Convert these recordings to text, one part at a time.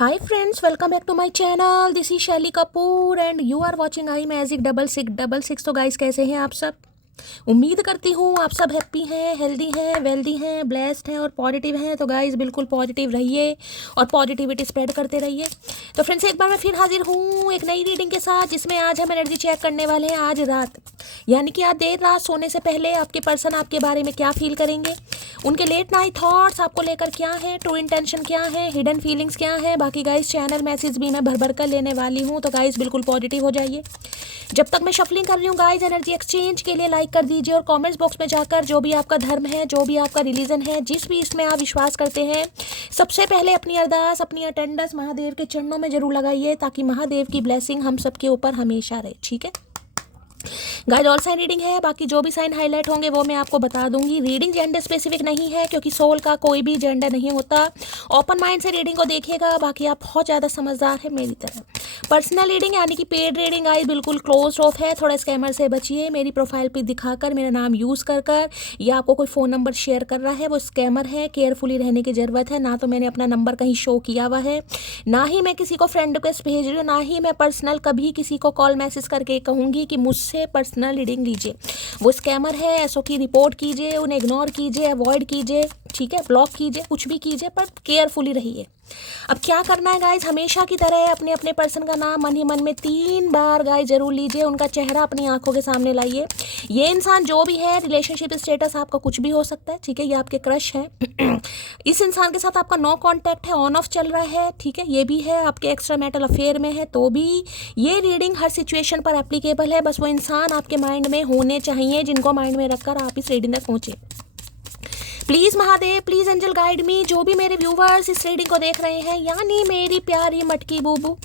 Hi friends, welcome back to my channel. This is Shelly Kapoor and you are watching I Magic 6666. तो guys कैसे हैं आप सब? उम्मीद करती हूँ आप सब हैप्पी हैं, हेल्दी हैं, वेल्दी हैं, ब्लेस्ड हैं और पॉजिटिव हैं। तो गाइस बिल्कुल पॉजिटिव रहिए और पॉजिटिविटी स्प्रेड करते रहिए। तो फ्रेंड्स एक बार मैं फिर हाजिर हूँ एक नई रीडिंग के साथ, जिसमें आज हम एनर्जी चेक करने वाले हैं आज रात, यानी कि आज देर रात सोने से पहले आपके पर्सन आपके बारे में क्या फील करेंगे, उनके लेट नाइट थॉट्स आपको लेकर क्या है, ट्रू इंटेंशन क्या है, हिडन फीलिंग्स क्या है। बाकी गाइस चैनल मैसेज भी मैं भर भर कर लेने वाली हूँ, तो गाइस बिल्कुल पॉजिटिव हो जाइए। जब तक मैं शफलिंग कर रही हूँ गाइस, एनर्जी एक्सचेंज के लिए लाइक कर दीजिए और कमेंट्स बॉक्स में जाकर जो भी आपका धर्म है, जो भी आपका रिलीजन है, जिस भी इसमें आप विश्वास करते हैं, सबसे पहले अपनी अरदास, अपनी अटेंडेंस महादेव के चरणों में जरूर लगाइए, ताकि महादेव की ब्लेसिंग हम सबके ऊपर हमेशा रहे। ठीक है गाइस, ऑल साइन रीडिंग है, बाकी जो भी साइन हाईलाइट होंगे वो मैं आपको बता दूंगी। रीडिंग जेंडर स्पेसिफिक नहीं है, क्योंकि सोल का कोई भी जेंडर नहीं होता। ओपन माइंड से रीडिंग को देखिएगा, बाकी आप बहुत ज़्यादा समझदार है मेरी तरह। पर्सनल रीडिंग यानी कि पेड रीडिंग गाइस बिल्कुल क्लोज ऑफ है, थोड़ा स्कैमर से बचिए। मेरी प्रोफाइल पे दिखाकर मेरा नाम यूज़ कर या आपको कोई फ़ोन नंबर शेयर कर रहा है, वो स्कैमर है। केयरफुली रहने की ज़रूरत है। ना तो मैंने अपना नंबर कहीं शो किया हुआ है, ना ही मैं किसी को फ्रेंड रिक्वेस्ट भेज रही हूँ, ना ही मैं पर्सनल कभी किसी को कॉल मैसेज करके कहूँगी कि मुझसे पर्सनल रीडिंग लीजिए। वो स्कैमर है, ऐसो की रिपोर्ट कीजिए, उन्हें इग्नोर कीजिए, अवॉइड कीजिए, ठीक है, ब्लॉक कीजिए, कुछ भी कीजिए, पर केयरफुली रहिए। अब क्या करना है गाइज, हमेशा की तरह अपने अपने पर्सन का नाम मन ही मन में 3 बार गाइज जरूर लीजिए, उनका चेहरा अपनी आंखों के सामने लाइए। ये इंसान जो भी है, रिलेशनशिप स्टेटस आपका कुछ भी हो सकता है, ठीक है, ये आपके क्रश है। इस इंसान के साथ आपका नो कांटेक्ट है, ऑन ऑफ चल रहा है, ठीक है, ये भी है, आपके एक्स्ट्रा मैरिटल अफेयर में है, तो भी ये रीडिंग हर सिचुएशन पर एप्लीकेबल है। बस वो इंसान आपके माइंड में होने चाहिए, जिनको माइंड में रखकर आप इस रीडिंग तक पहुंचे। Please Mahadev, please angel guide me. जो भी मेरे व्यूवर्स इस रीडिंग को देख रहे हैं, यानी मेरी प्यारी मटकी बूबू,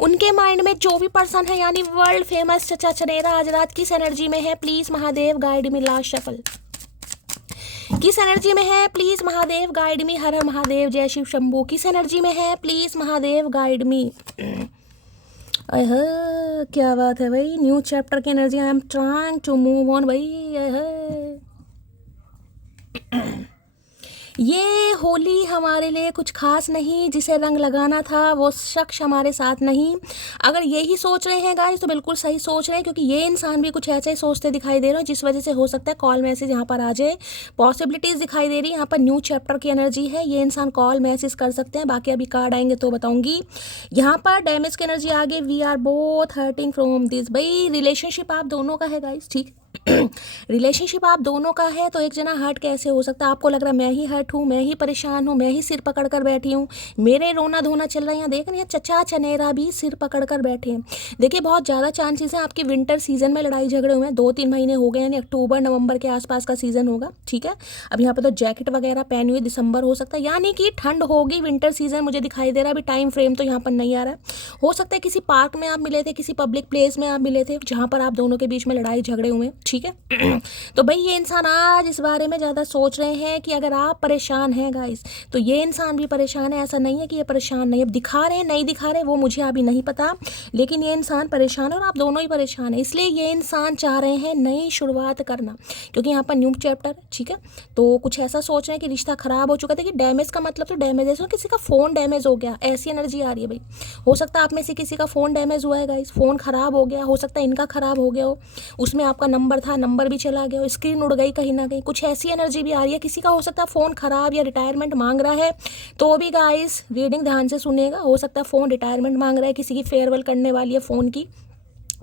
उनके माइंड में जो भी पर्सन है, यानी वर्ल्ड फेमस चचा चनेरा, आज रात किस एनर्जी में है, please Mahadev guide me. Last shuffle किस एनर्जी में है, प्लीज़ महादेव गाइड मी। हर हर महादेव, जय शिव शंभू। किस एनर्जी में है, प्लीज़ महादेव गाइड मी। क्या बात है भाई, न्यू चैप्टर की energy. I am trying to move on भाई। ये होली हमारे लिए कुछ खास नहीं, जिसे रंग लगाना था वो शख्स हमारे साथ नहीं। अगर यही सोच रहे हैं गाइस, तो बिल्कुल सही सोच रहे हैं, क्योंकि ये इंसान भी कुछ ऐसे ही सोचते दिखाई दे रहे हैं, जिस वजह से हो सकता है कॉल मैसेज यहाँ पर आ जाए। पॉसिबिलिटीज़ दिखाई दे रही है, यहाँ पर न्यू चैप्टर की एनर्जी है, ये इंसान कॉल मैसेज कर सकते हैं। बाकी अभी कार्ड आएंगे तो बताऊँगी। यहाँ पर डैमेज की एनर्जी आगे, we are both hurting from this. भाई रिलेशनशिप आप दोनों का है गाइस, ठीक रिलेशनशिप आप दोनों का है, तो एक जना हर्ट कैसे हो सकता है? आपको लग रहा है मैं ही हर्ट हूँ, मैं ही परेशान हूँ, मैं ही सिर पकड़ कर बैठी हूँ, मेरे रोना धोना चल रहा है। यहाँ देख रहे हैं चचा चनेरा भी सिर पकड़ कर बैठे हैं। देखिए बहुत ज़्यादा चांसेस हैं आपके विंटर सीजन में लड़ाई झगड़े हुए हैं। 2-3 महीने हो गए, यानी अक्टूबर नवंबर के आसपास का सीजन होगा, ठीक है। अब यहाँ पर तो जैकेट वगैरह पहने हुए दिसंबर हो सकता है, यानी कि ठंड होगी, विंटर सीजन मुझे दिखाई दे रहा है। अभी टाइम फ्रेम तो यहाँ पर नहीं आ रहा है। हो सकता है किसी पार्क में आप मिले थे, किसी पब्लिक प्लेस में आप मिले थे, जहाँ पर आप दोनों के बीच में लड़ाई झगड़े हुए, ठीक है। तो भाई ये इंसान आज इस बारे में ज़्यादा सोच रहे हैं कि अगर आप परेशान हैं गाइस, तो ये इंसान भी परेशान है। ऐसा नहीं है कि ये परेशान नहीं, अब दिखा रहे हैं नहीं दिखा रहे वो मुझे अभी नहीं पता, लेकिन ये इंसान परेशान है और आप दोनों ही परेशान हैं। इसलिए ये इंसान चाह रहे हैं नई शुरुआत करना, क्योंकि यहाँ पर न्यू चैप्टर, ठीक है। तो कुछ ऐसा सोच रहे हैं कि रिश्ता ख़राब हो चुका था, कि डैमेज का मतलब तो डैमेज है, किसी का फ़ोन डैमेज हो गया, ऐसी एनर्जी आ रही है भाई। हो सकता है आप में से किसी का फ़ोन डैमेज हुआ है गाइस, फ़ोन ख़राब हो गया, हो सकता है इनका ख़राब हो गया हो, उसमें आपका नंबर था, नंबर भी चला गया हो, स्क्रीन उड़ गई कहीं ना कहीं, कुछ ऐसी एनर्जी भी आ रही है। किसी का हो सकता है फ़ोन ख़राब या रिटायरमेंट मांग रहा है, तो भी गाइस रीडिंग ध्यान से सुनेगा। हो सकता है फ़ोन रिटायरमेंट मांग रहा है, किसी की फेयरवेल करने वाली है फ़ोन की,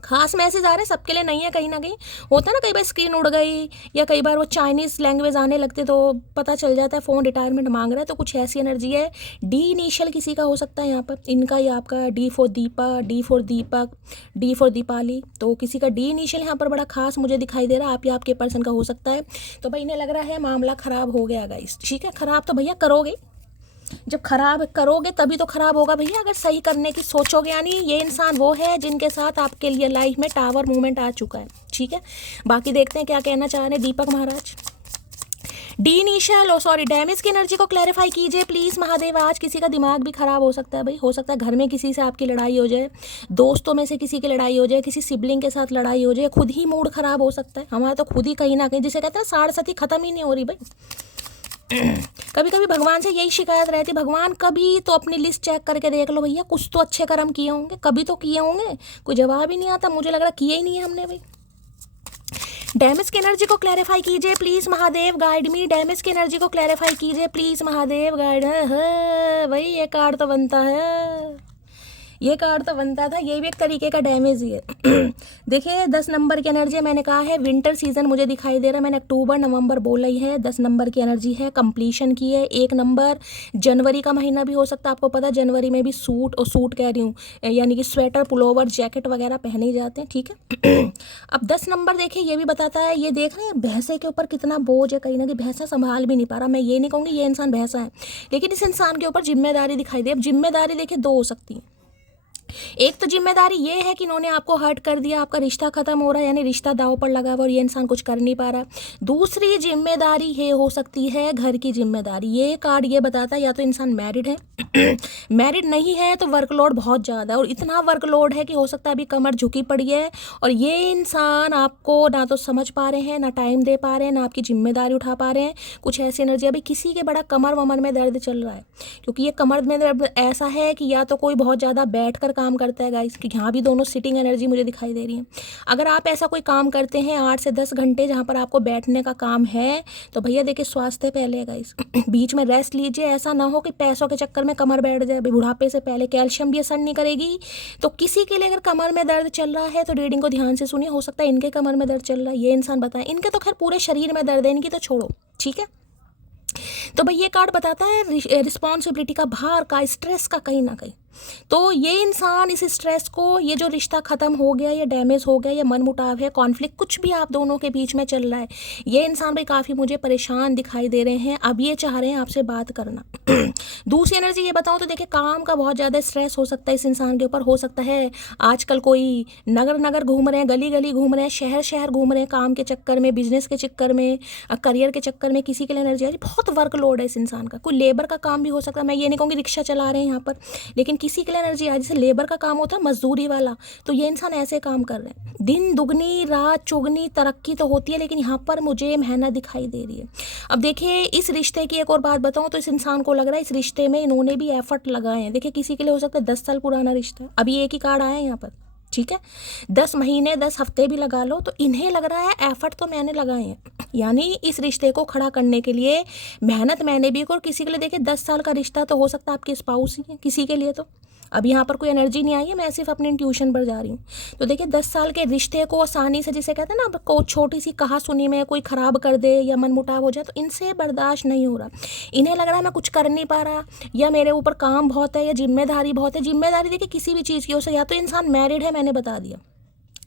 खास मैसेज आ रहे हैं, सबके लिए नहीं है। कहीं ना कहीं होता है ना, कई बार स्क्रीन उड़ गई या कई बार वो चाइनीज़ लैंग्वेज आने लगते तो पता चल जाता है फ़ोन रिटायरमेंट मांग रहा है। तो कुछ ऐसी एनर्जी है। डी इनिशियल किसी का हो सकता है यहाँ पर, इनका या आपका, D for Deepa, D for Deepak, D for Deepali, तो किसी का डी इनिशियल यहाँ पर बड़ा खास मुझे दिखाई दे रहा है, आप या आपके पर्सन का हो सकता है। तो भाई इन्हें लग रहा है मामला ख़राब हो गया गाइस, ठीक है। ख़राब तो भैया करोगे, जब खराब करोगे तभी तो खराब होगा भैया, अगर सही करने की सोचोगे। यानी ये इंसान वो है जिनके साथ आपके लिए लाइफ में टावर मूवमेंट आ चुका है, ठीक है। बाकी देखते हैं क्या कहना चाह रहे हैं दीपक महाराज। डी इनिशियल, सॉरी, डैमेज की एनर्जी को क्लैरिफाई कीजिए प्लीज़ महादेव। आज किसी का दिमाग भी खराब हो सकता है भाई, हो सकता है घर में किसी से आपकी लड़ाई हो जाए, दोस्तों में से किसी की लड़ाई हो जाए, किसी सिबलिंग के साथ लड़ाई हो जाए, खुद ही मूड खराब हो सकता है हमारा, तो खुद ही कहीं ना कहीं, जिसे कहते हैं साढ़ सती खत्म ही नहीं हो रही भाई। कभी कभी भगवान से यही शिकायत रहती, भगवान कभी तो अपनी लिस्ट चेक करके देख लो भैया, कुछ तो अच्छे कर्म किए होंगे, कभी तो किए होंगे। कोई जवाब ही नहीं आता, मुझे लग रहा किए ही नहीं है हमने भाई। डैमेज की एनर्जी को क्लैरिफाई कीजिए please Mahadev guide me. Damage की एनर्जी को क्लैरिफाई कीजिए प्लीज महादेव गाइड। भाई ये कार्ड तो बनता है, ये कार्ड तो बनता था, ये भी एक तरीके का डैमेज ही है। देखिए 10 नंबर की एनर्जी मैंने कहा है, विंटर सीजन मुझे दिखाई दे रहा है, मैंने अक्टूबर नवंबर बोला ही है। 10 नंबर की एनर्जी है, कंप्लीशन की है। 1 नंबर जनवरी का महीना भी हो सकता है, आपको पता है जनवरी में भी सूट, और सूट कह रही हूँ यानी कि स्वेटर पुलोवर जैकेट वगैरह पहने ही जाते हैं, ठीक है। अब 10 नंबर देखिए ये भी बताता है, ये देख रहे हैं भैंसे के ऊपर कितना बोझ है, कहीं ना कहीं भैंसा संभाल भी नहीं पा रहा। मैं ये नहीं कहूँगी ये इंसान भैंसा है, लेकिन इस इंसान के ऊपर जिम्मेदारी दिखाई दे। अब जिम्मेदारी देखिए 2 हो सकती है। एक तो जिम्मेदारी ये है कि इन्होंने आपको हर्ट कर दिया, आपका रिश्ता खत्म हो रहा है, यानी रिश्ता दांव पर लगा हुआ और ये इंसान कुछ कर नहीं पा रहा। दूसरी जिम्मेदारी ये हो सकती है घर की जिम्मेदारी। ये कार्ड ये बताता है या तो इंसान मैरिड है, मैरिड नहीं है तो वर्कलोड बहुत ज़्यादा, और इतना वर्कलोड है कि हो सकता है अभी कमर झुकी पड़ी है, और ये इंसान आपको ना तो समझ पा रहे हैं, ना टाइम दे पा रहे हैं, ना आपकी जिम्मेदारी उठा पा रहे हैं। कुछ ऐसी एनर्जी, अभी किसी के बड़ा कमर वमर में दर्द चल रहा है, क्योंकि ये कमर में दर्द ऐसा है कि या तो कोई बहुत ज़्यादा बैठ कर काम करता है गाइस, कि यहाँ भी दोनों सिटिंग एनर्जी मुझे दिखाई दे रही है। अगर आप ऐसा कोई काम करते हैं 8 से 10 घंटे जहाँ पर आपको बैठने का काम है, तो भैया देखिए स्वास्थ्य पहले है गाइस। बीच में रेस्ट लीजिए, ऐसा ना हो कि पैसों के चक्कर में कमर बैठ जाए। बुढ़ापे से पहले कैल्शियम भी असर नहीं करेगी। तो किसी के लिए अगर कमर में दर्द चल रहा है तो रीडिंग को ध्यान से सुनिए, हो सकता है इनके कमर में दर्द चल रहा है, ये इंसान बताएं। इनके तो खैर पूरे शरीर में दर्द है, इनकी तो छोड़ो, ठीक है। तो भाई ये कार्ड बताता है रिस्पॉन्सिबिलिटी का, भार का, स्ट्रेस का कहीं ना कहीं। तो ये इंसान इस स्ट्रेस को, ये जो रिश्ता ख़त्म हो गया, ये डैमेज हो गया, ये मनमुटाव है, कॉन्फ्लिक्ट कुछ भी आप दोनों के बीच में चल रहा है, ये इंसान भाई काफ़ी मुझे परेशान दिखाई दे रहे हैं। अब ये चाह रहे हैं आपसे बात करना। दूसरी एनर्जी ये बताऊँ तो देखिए काम का बहुत ज़्यादा स्ट्रेस हो सकता है इस इंसान के ऊपर। हो सकता है आजकल कोई नगर नगर घूम रहे हैं, गली गली घूम रहे हैं, शहर शहर घूम रहे हैं, काम के चक्कर में, बिजनेस के चक्कर में, करियर के चक्कर में। किसी के लिए एनर्जी आ रही, बहुत वर्कलोड है इस इंसान का। कोई लेबर का काम भी हो सकता है, मैं ये नहीं कहूँगी रिक्शा चला रहे हैं यहाँ पर, लेकिन किसी के लिए एनर्जी आ, जैसे लेबर का काम होता है मजदूरी वाला, तो ये इंसान ऐसे काम कर रहे हैं। दिन दुगनी रात चुगनी तरक्की तो होती है, लेकिन यहाँ पर मुझे मेहनत दिखाई दे रही है। अब देखिए इस रिश्ते की एक और बात बताऊँ तो इस इंसान को लग रहा है इस रिश्ते में इन्होंने भी एफर्ट लगाए हैं। देखिए किसी के लिए हो सकता है 10 साल पुराना रिश्ता, अभी एक ही कार्ड आया है यहाँ पर, ठीक है। 10 महीने 10 हफ्ते भी लगा लो, तो इन्हें लग रहा है एफर्ट तो मैंने लगाए हैं, यानी इस रिश्ते को खड़ा करने के लिए मेहनत मैंने भी। और किसी के लिए देखिए 10 साल का रिश्ता तो हो सकता है आपके स्पाउस ही है, किसी के लिए तो अब यहाँ पर कोई एनर्जी नहीं आई है, मैं सिर्फ अपने इंट्यूशन पर जा रही हूँ। तो देखिए 10 साल के रिश्ते को आसानी से, जिसे कहते हैं ना, को छोटी सी कहा सुनी में कोई ख़राब कर दे या मनमुटाव हो जाए, तो इनसे बर्दाश्त नहीं हो रहा। इन्हें लग रहा है मैं कुछ कर नहीं पा रहा, या मेरे ऊपर काम बहुत है, या जिम्मेदारी बहुत है। जिम्मेदारी देखिए किसी भी चीज़ की हो सकती, या तो इंसान मैरिड है, मैंने बता दिया।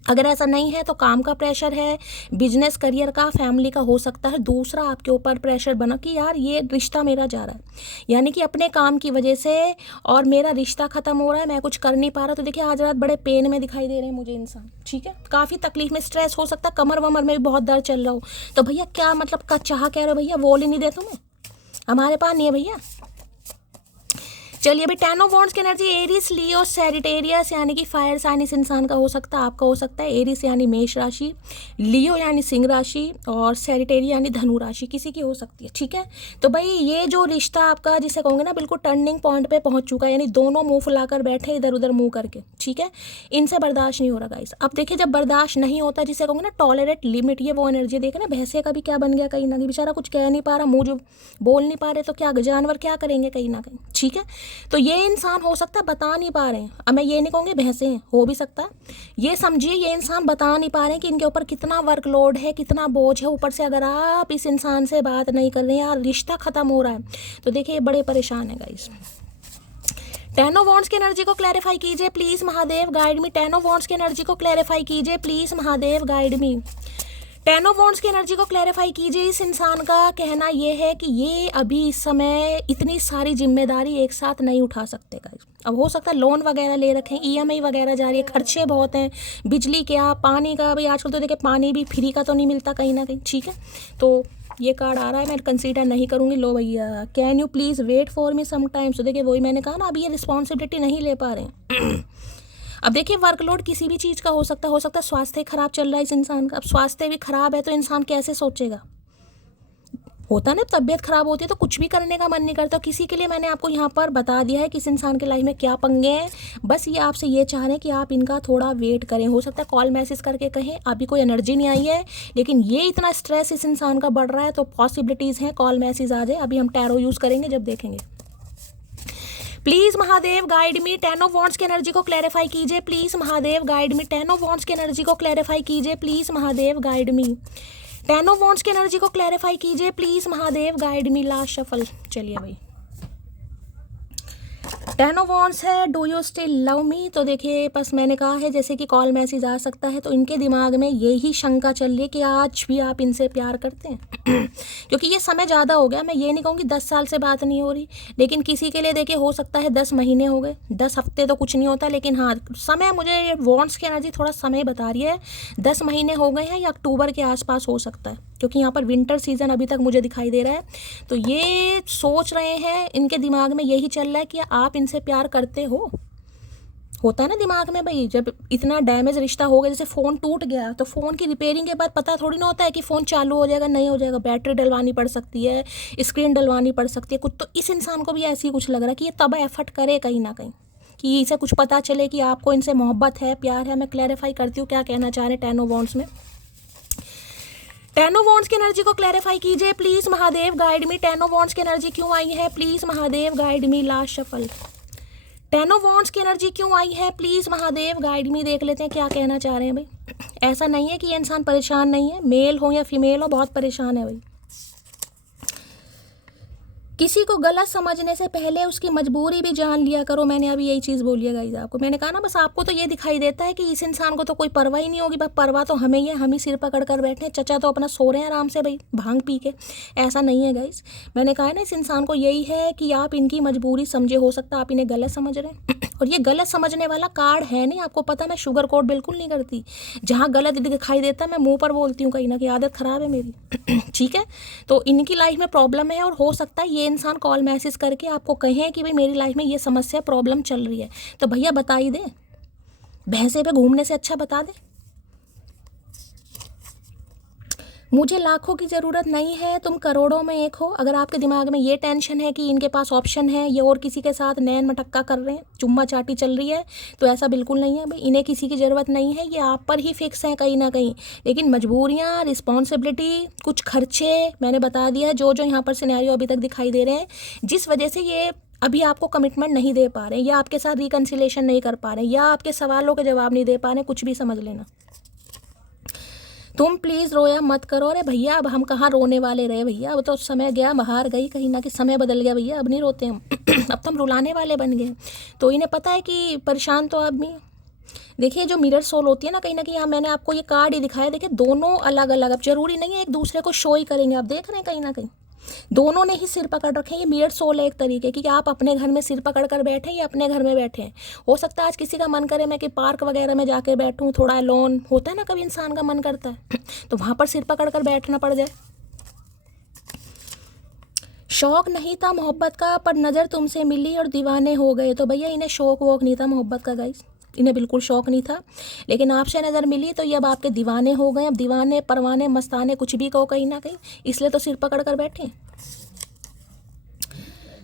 अगर ऐसा नहीं है तो काम का प्रेशर है, बिजनेस करियर का, फैमिली का हो सकता है। दूसरा आपके ऊपर प्रेशर बना कि यार ये रिश्ता मेरा जा रहा है, यानी कि अपने काम की वजह से, और मेरा रिश्ता ख़त्म हो रहा है, मैं कुछ कर नहीं पा रहा। तो देखिए आज रात बड़े पेन में दिखाई दे रहे हैं मुझे इंसान, ठीक है। काफ़ी तकलीफ में, स्ट्रेस हो सकता है, कमर वमर में भी बहुत दर्द चल रहा हो। तो भैया क्या मतलब का चाह कह रहे हो भैया, बोल ही नहीं दे तुम्हें, हमारे पास नहीं है भैया। चलिए अभी 10 ऑफ वॉन्ड्स की एनर्जी, एरिस लियो सैजिटेरियस यानी कि फायर साइन इस इंसान का हो सकता है, आपका हो सकता है। एरिस यानी मेष राशि, लियो यानी सिंह राशि, और सैजिटेरियस यानी धनु राशि, किसी की हो सकती है, ठीक है। तो भाई ये जो रिश्ता आपका, जिसे कहूँगे ना, बिल्कुल टर्निंग पॉइंट पे पहुँच चुका है, यानी दोनों मुँह फुलाकर बैठे इधर उधर मुँह करके, ठीक है। इनसे बर्दाश्त नहीं हो रहा गाइस। अब देखिए जब बर्दाश्त नहीं होता, जिसे कहूँगे ना टॉलरेट लिमिट, ये वो एनर्जी देखे ना, भैंसे का भी क्या बन गया कहीं ना कहीं, बेचारा कुछ कह नहीं पा रहा, मुँह जो बोल नहीं पा रहे, तो क्या जानवर क्या करेंगे कहीं ना कहीं, ठीक है। तो ये इंसान हो सकता है बता नहीं पा रहे हैं, अब मैं ये नहीं कहूँगी भैंसे हैं, हो भी सकता है। ये समझिए ये इंसान बता नहीं पा रहे हैं कि इनके ऊपर कितना वर्कलोड है, कितना बोझ है। ऊपर से अगर आप इस इंसान से बात नहीं कर रहे हैं, यार रिश्ता खत्म हो रहा है, तो देखिए ये बड़े परेशान है गाइस। 10 ऑफ वॉन्ड्स की एनर्जी को क्लैरिफाई कीजिए please Mahadev guide me. 10 of wands की एनर्जी को क्लैरिफाई कीजिए please Mahadev guide me. 10 of wands की एनर्जी को क्लैरिफाई कीजिए। इस इंसान का कहना यह है कि ये अभी इस समय इतनी सारी जिम्मेदारी एक साथ नहीं उठा सकते गाइस। अब हो सकता है लोन वगैरह ले रखे हैं, ईएमआई वगैरह जा रही है, खर्चे बहुत हैं, बिजली क्या, पानी का, भाई आजकल तो देखिए पानी भी फ्री का तो नहीं मिलता कहीं ना कहीं, ठीक है। तो ये कार्ड आ रहा है, मैं कंसीडर नहीं करूँगी। लो भैया, can you please wait for me some times. तो देखिए वही मैंने कहा ना, अभी ये रिस्पॉन्सिबिलिटी नहीं ले पा रहे हैं। अब देखिए वर्कलोड किसी भी चीज़ का हो सकता है स्वास्थ्य खराब चल रहा है इस इंसान का। अब स्वास्थ्य भी खराब है तो इंसान कैसे सोचेगा, होता है ना, तबीयत खराब होती है तो कुछ भी करने का मन नहीं करता। किसी के लिए मैंने आपको यहाँ पर बता दिया है किस इंसान के लाइफ में क्या पंगे हैं। बस ये आपसे ये चाह रहे हैं कि आप इनका थोड़ा वेट करें। हो सकता है कॉल मैसेज करके कहें अभी कोई एनर्जी नहीं आई है, लेकिन ये इतना स्ट्रेस इस इंसान का बढ़ रहा है तो पॉसिबिलिटीज़ हैं कॉल मैसेज आ जाए। अभी हम टैरो यूज़ करेंगे जब देखेंगे। Please Mahadev guide me, 10 of wands की एनर्जी को क्लैरिफाई कीजिए। Please Mahadev guide me, 10 of wands की एनर्जी को क्लैरिफाई कीजिए। Please Mahadev guide me, 10 of wands की एनर्जी को क्लैरिफाई कीजिए। Please Mahadev guide me. Last shuffle. चलिए भाई, 10 ऑफ वॉन्ड्स है, do you still love me. तो देखिए बस मैंने कहा है जैसे कि कॉल मैसेज आ सकता है, तो इनके दिमाग में यही शंका चल रही है कि आज भी आप इनसे प्यार करते हैं। क्योंकि ये समय ज़्यादा हो गया। मैं ये नहीं कहूँगी 10 साल से बात नहीं हो रही, लेकिन किसी के लिए देखिए हो सकता है 10 महीने हो गए, 10 हफ्ते तो कुछ नहीं होता, लेकिन हाँ समय, मुझे वॉन्ड्स की एनर्जी थोड़ा समय बता रही है। 10 महीने हो गए हैं या अक्टूबर के आसपास हो सकता है, क्योंकि यहाँ पर विंटर सीजन अभी तक मुझे दिखाई दे रहा है। तो ये सोच रहे हैं, इनके दिमाग में यही चल रहा है कि आप इनसे प्यार करते हो। होता है ना दिमाग में भाई, जब इतना डैमेज रिश्ता हो गया, जैसे फ़ोन टूट गया तो फ़ोन की रिपेयरिंग के बाद पता थोड़ी ना होता है कि फ़ोन चालू हो जाएगा नहीं हो जाएगा, बैटरी डलवानी पड़ सकती है, स्क्रीन डलवानी पड़ सकती है कुछ। तो इस इंसान को भी ऐसे ही कुछ लग रहा है कि ये तब एफर्ट करे कहीं ना कहीं कि इसे कुछ पता चले कि आपको इनसे मोहब्बत है, प्यार है। मैं क्लैरिफाई करती हूँ क्या कहना चाह रहे हैं 10 ऑफ वॉन्ड्स में। 10 ऑफ वॉन्ड्स की एनर्जी को क्लैरिफाई कीजिए। Please Mahadev guide me, 10 of wands की एनर्जी क्यों आई है? Please Mahadev guide me. Last shuffle. 10 of wands की एनर्जी क्यों आई है? प्लीज़ महादेव गाइड मी। देख लेते हैं क्या कहना चाह रहे हैं भाई। ऐसा नहीं है कि ये इंसान परेशान नहीं है, मेल हो या फीमेल हो, बहुत परेशान है भाई। किसी को गलत समझने से पहले उसकी मजबूरी भी जान लिया करो। मैंने अभी यही चीज़ बोली है गाइस आपको। मैंने कहा ना बस आपको तो ये दिखाई देता है कि इस इंसान को तो कोई परवाह ही नहीं होगी, बस परवाह तो हमें ही है, हम ही सिर पकड़ कर बैठे हैं। चचा तो अपना सो रहे हैं आराम से भाई भांग पी के। ऐसा नहीं है गाइस, मैंने कहा है ना इस इंसान को यही है कि आप इनकी मजबूरी समझे। हो सकता है आप इन्हें गलत समझ रहे हैं और ये गलत समझने वाला कार्ड है नहीं, आपको पता मैं शुगर कोट बिल्कुल नहीं करती। जहाँ गलत दिखाई देता है मैं मुँह पर बोलती हूँ, कहीं ना कहीं आदत ख़राब है मेरी। ठीक है, तो इनकी लाइफ में प्रॉब्लम है और हो सकता है ये इंसान कॉल मैसेज करके आपको कहें कि भाई मेरी लाइफ में ये समस्या प्रॉब्लम चल रही है, तो भैया बता ही दे। भैंसे पे घूमने से अच्छा बता दे। मुझे लाखों की ज़रूरत नहीं है, तुम करोड़ों में एक हो। अगर आपके दिमाग में ये टेंशन है कि इनके पास ऑप्शन है, ये और किसी के साथ नैन मटक्का कर रहे हैं, चुम्मा चाटी चल रही है, तो ऐसा बिल्कुल नहीं है भाई। इन्हें किसी की ज़रूरत नहीं है, ये आप पर ही फिक्स है कहीं ना कहीं। लेकिन मजबूरियाँ, रिस्पॉन्सिबिलिटी, कुछ खर्चे मैंने बता दिया है, जो जो यहाँ पर सिनेरियो अभी तक दिखाई दे रहे हैं, जिस वजह से ये अभी आपको कमिटमेंट नहीं दे पा रहे हैं, या आपके साथ रिकन्सिलेशन नहीं कर पा रहे हैं, या आपके सवालों के जवाब नहीं दे पा रहे हैं, कुछ भी समझ लेना। तुम प्लीज़ रोया मत करो। अरे भैया अब हम कहाँ रोने वाले रहे भैया, अब तो समय गया, बाहर गई, कहीं ना कहीं समय बदल गया भैया, अब नहीं रोते हम। अब तो हम रुलाने वाले बन गए। तो इन्हें पता है कि परेशान तो आदमी। देखिए जो मिरर सोल होती है ना कहीं यहाँ मैंने आपको ये कार्ड ही दिखाया, देखिए दोनों अलग अलग, अब जरूरी नहीं है एक दूसरे को शो ही करेंगे। आप देख रहे हैं कहीं ना कहीं दोनों ने ही सिर पकड़ रखे हैं। ये मिरर सोल है एक तरीके की, कि आप अपने घर में सिर पकड़ कर बैठे या अपने घर में बैठे हैं। हो सकता है आज किसी का मन करे मैं कि पार्क वगैरह में जाके बैठूं, थोड़ा लोन होता है ना कभी इंसान का मन करता है तो वहाँ पर सिर पकड़ कर बैठना पड़ जाए। शौक नहीं था मोहब्बत का, पर नज़र तुमसे मिली और दीवाने हो गए। तो भैया इन्हें शौक वोक नहीं था मोहब्बत का गाइस, इन्हें बिल्कुल शौक नहीं था, लेकिन आपसे नज़र मिली तो ये अब आपके दीवाने हो गए। अब दीवाने परवाने मस्ताने कुछ भी कहो कहीं ना कहीं, इसलिए तो सिर पकड़ कर बैठे।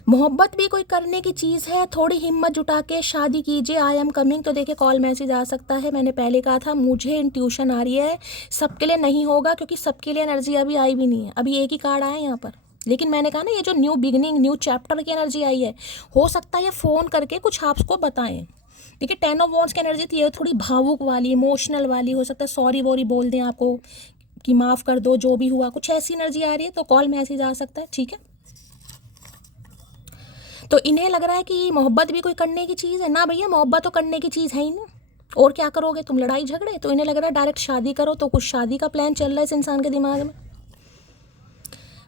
मोहब्बत भी कोई करने की चीज़ है, थोड़ी हिम्मत जुटा के शादी कीजिए, आई एम कमिंग। तो देखिए कॉल मैसेज आ सकता है, मैंने पहले कहा था मुझे इंट्यूशन आ रही है, सबके लिए नहीं होगा क्योंकि सबके लिए एनर्जी अभी आई भी नहीं है, अभी एक ही कार्ड आया है यहाँ पर। लेकिन मैंने कहा ना ये जो न्यू बिगनिंग, न्यू चैप्टर की एनर्जी आई है, हो सकता है ये फ़ोन करके कुछ आपको बताएं। देखिए 10 ऑफ वॉन्ड्स की एनर्जी थी, ये थोड़ी भावुक वाली, इमोशनल वाली, हो सकता है सॉरी वॉरी बोल दें आपको कि माफ़ कर दो जो भी हुआ, कुछ ऐसी एनर्जी आ रही है, तो कॉल मैसेज आ सकता है। ठीक है, तो इन्हें लग रहा है कि मोहब्बत भी कोई करने की चीज़ है ना। भैया मोहब्बत तो करने की चीज़ है ही ना, और क्या करोगे तुम, लड़ाई झगड़े। तो इन्हें लग रहा है डायरेक्ट शादी करो, तो कुछ शादी का प्लान चल रहा है इस इंसान के दिमाग में।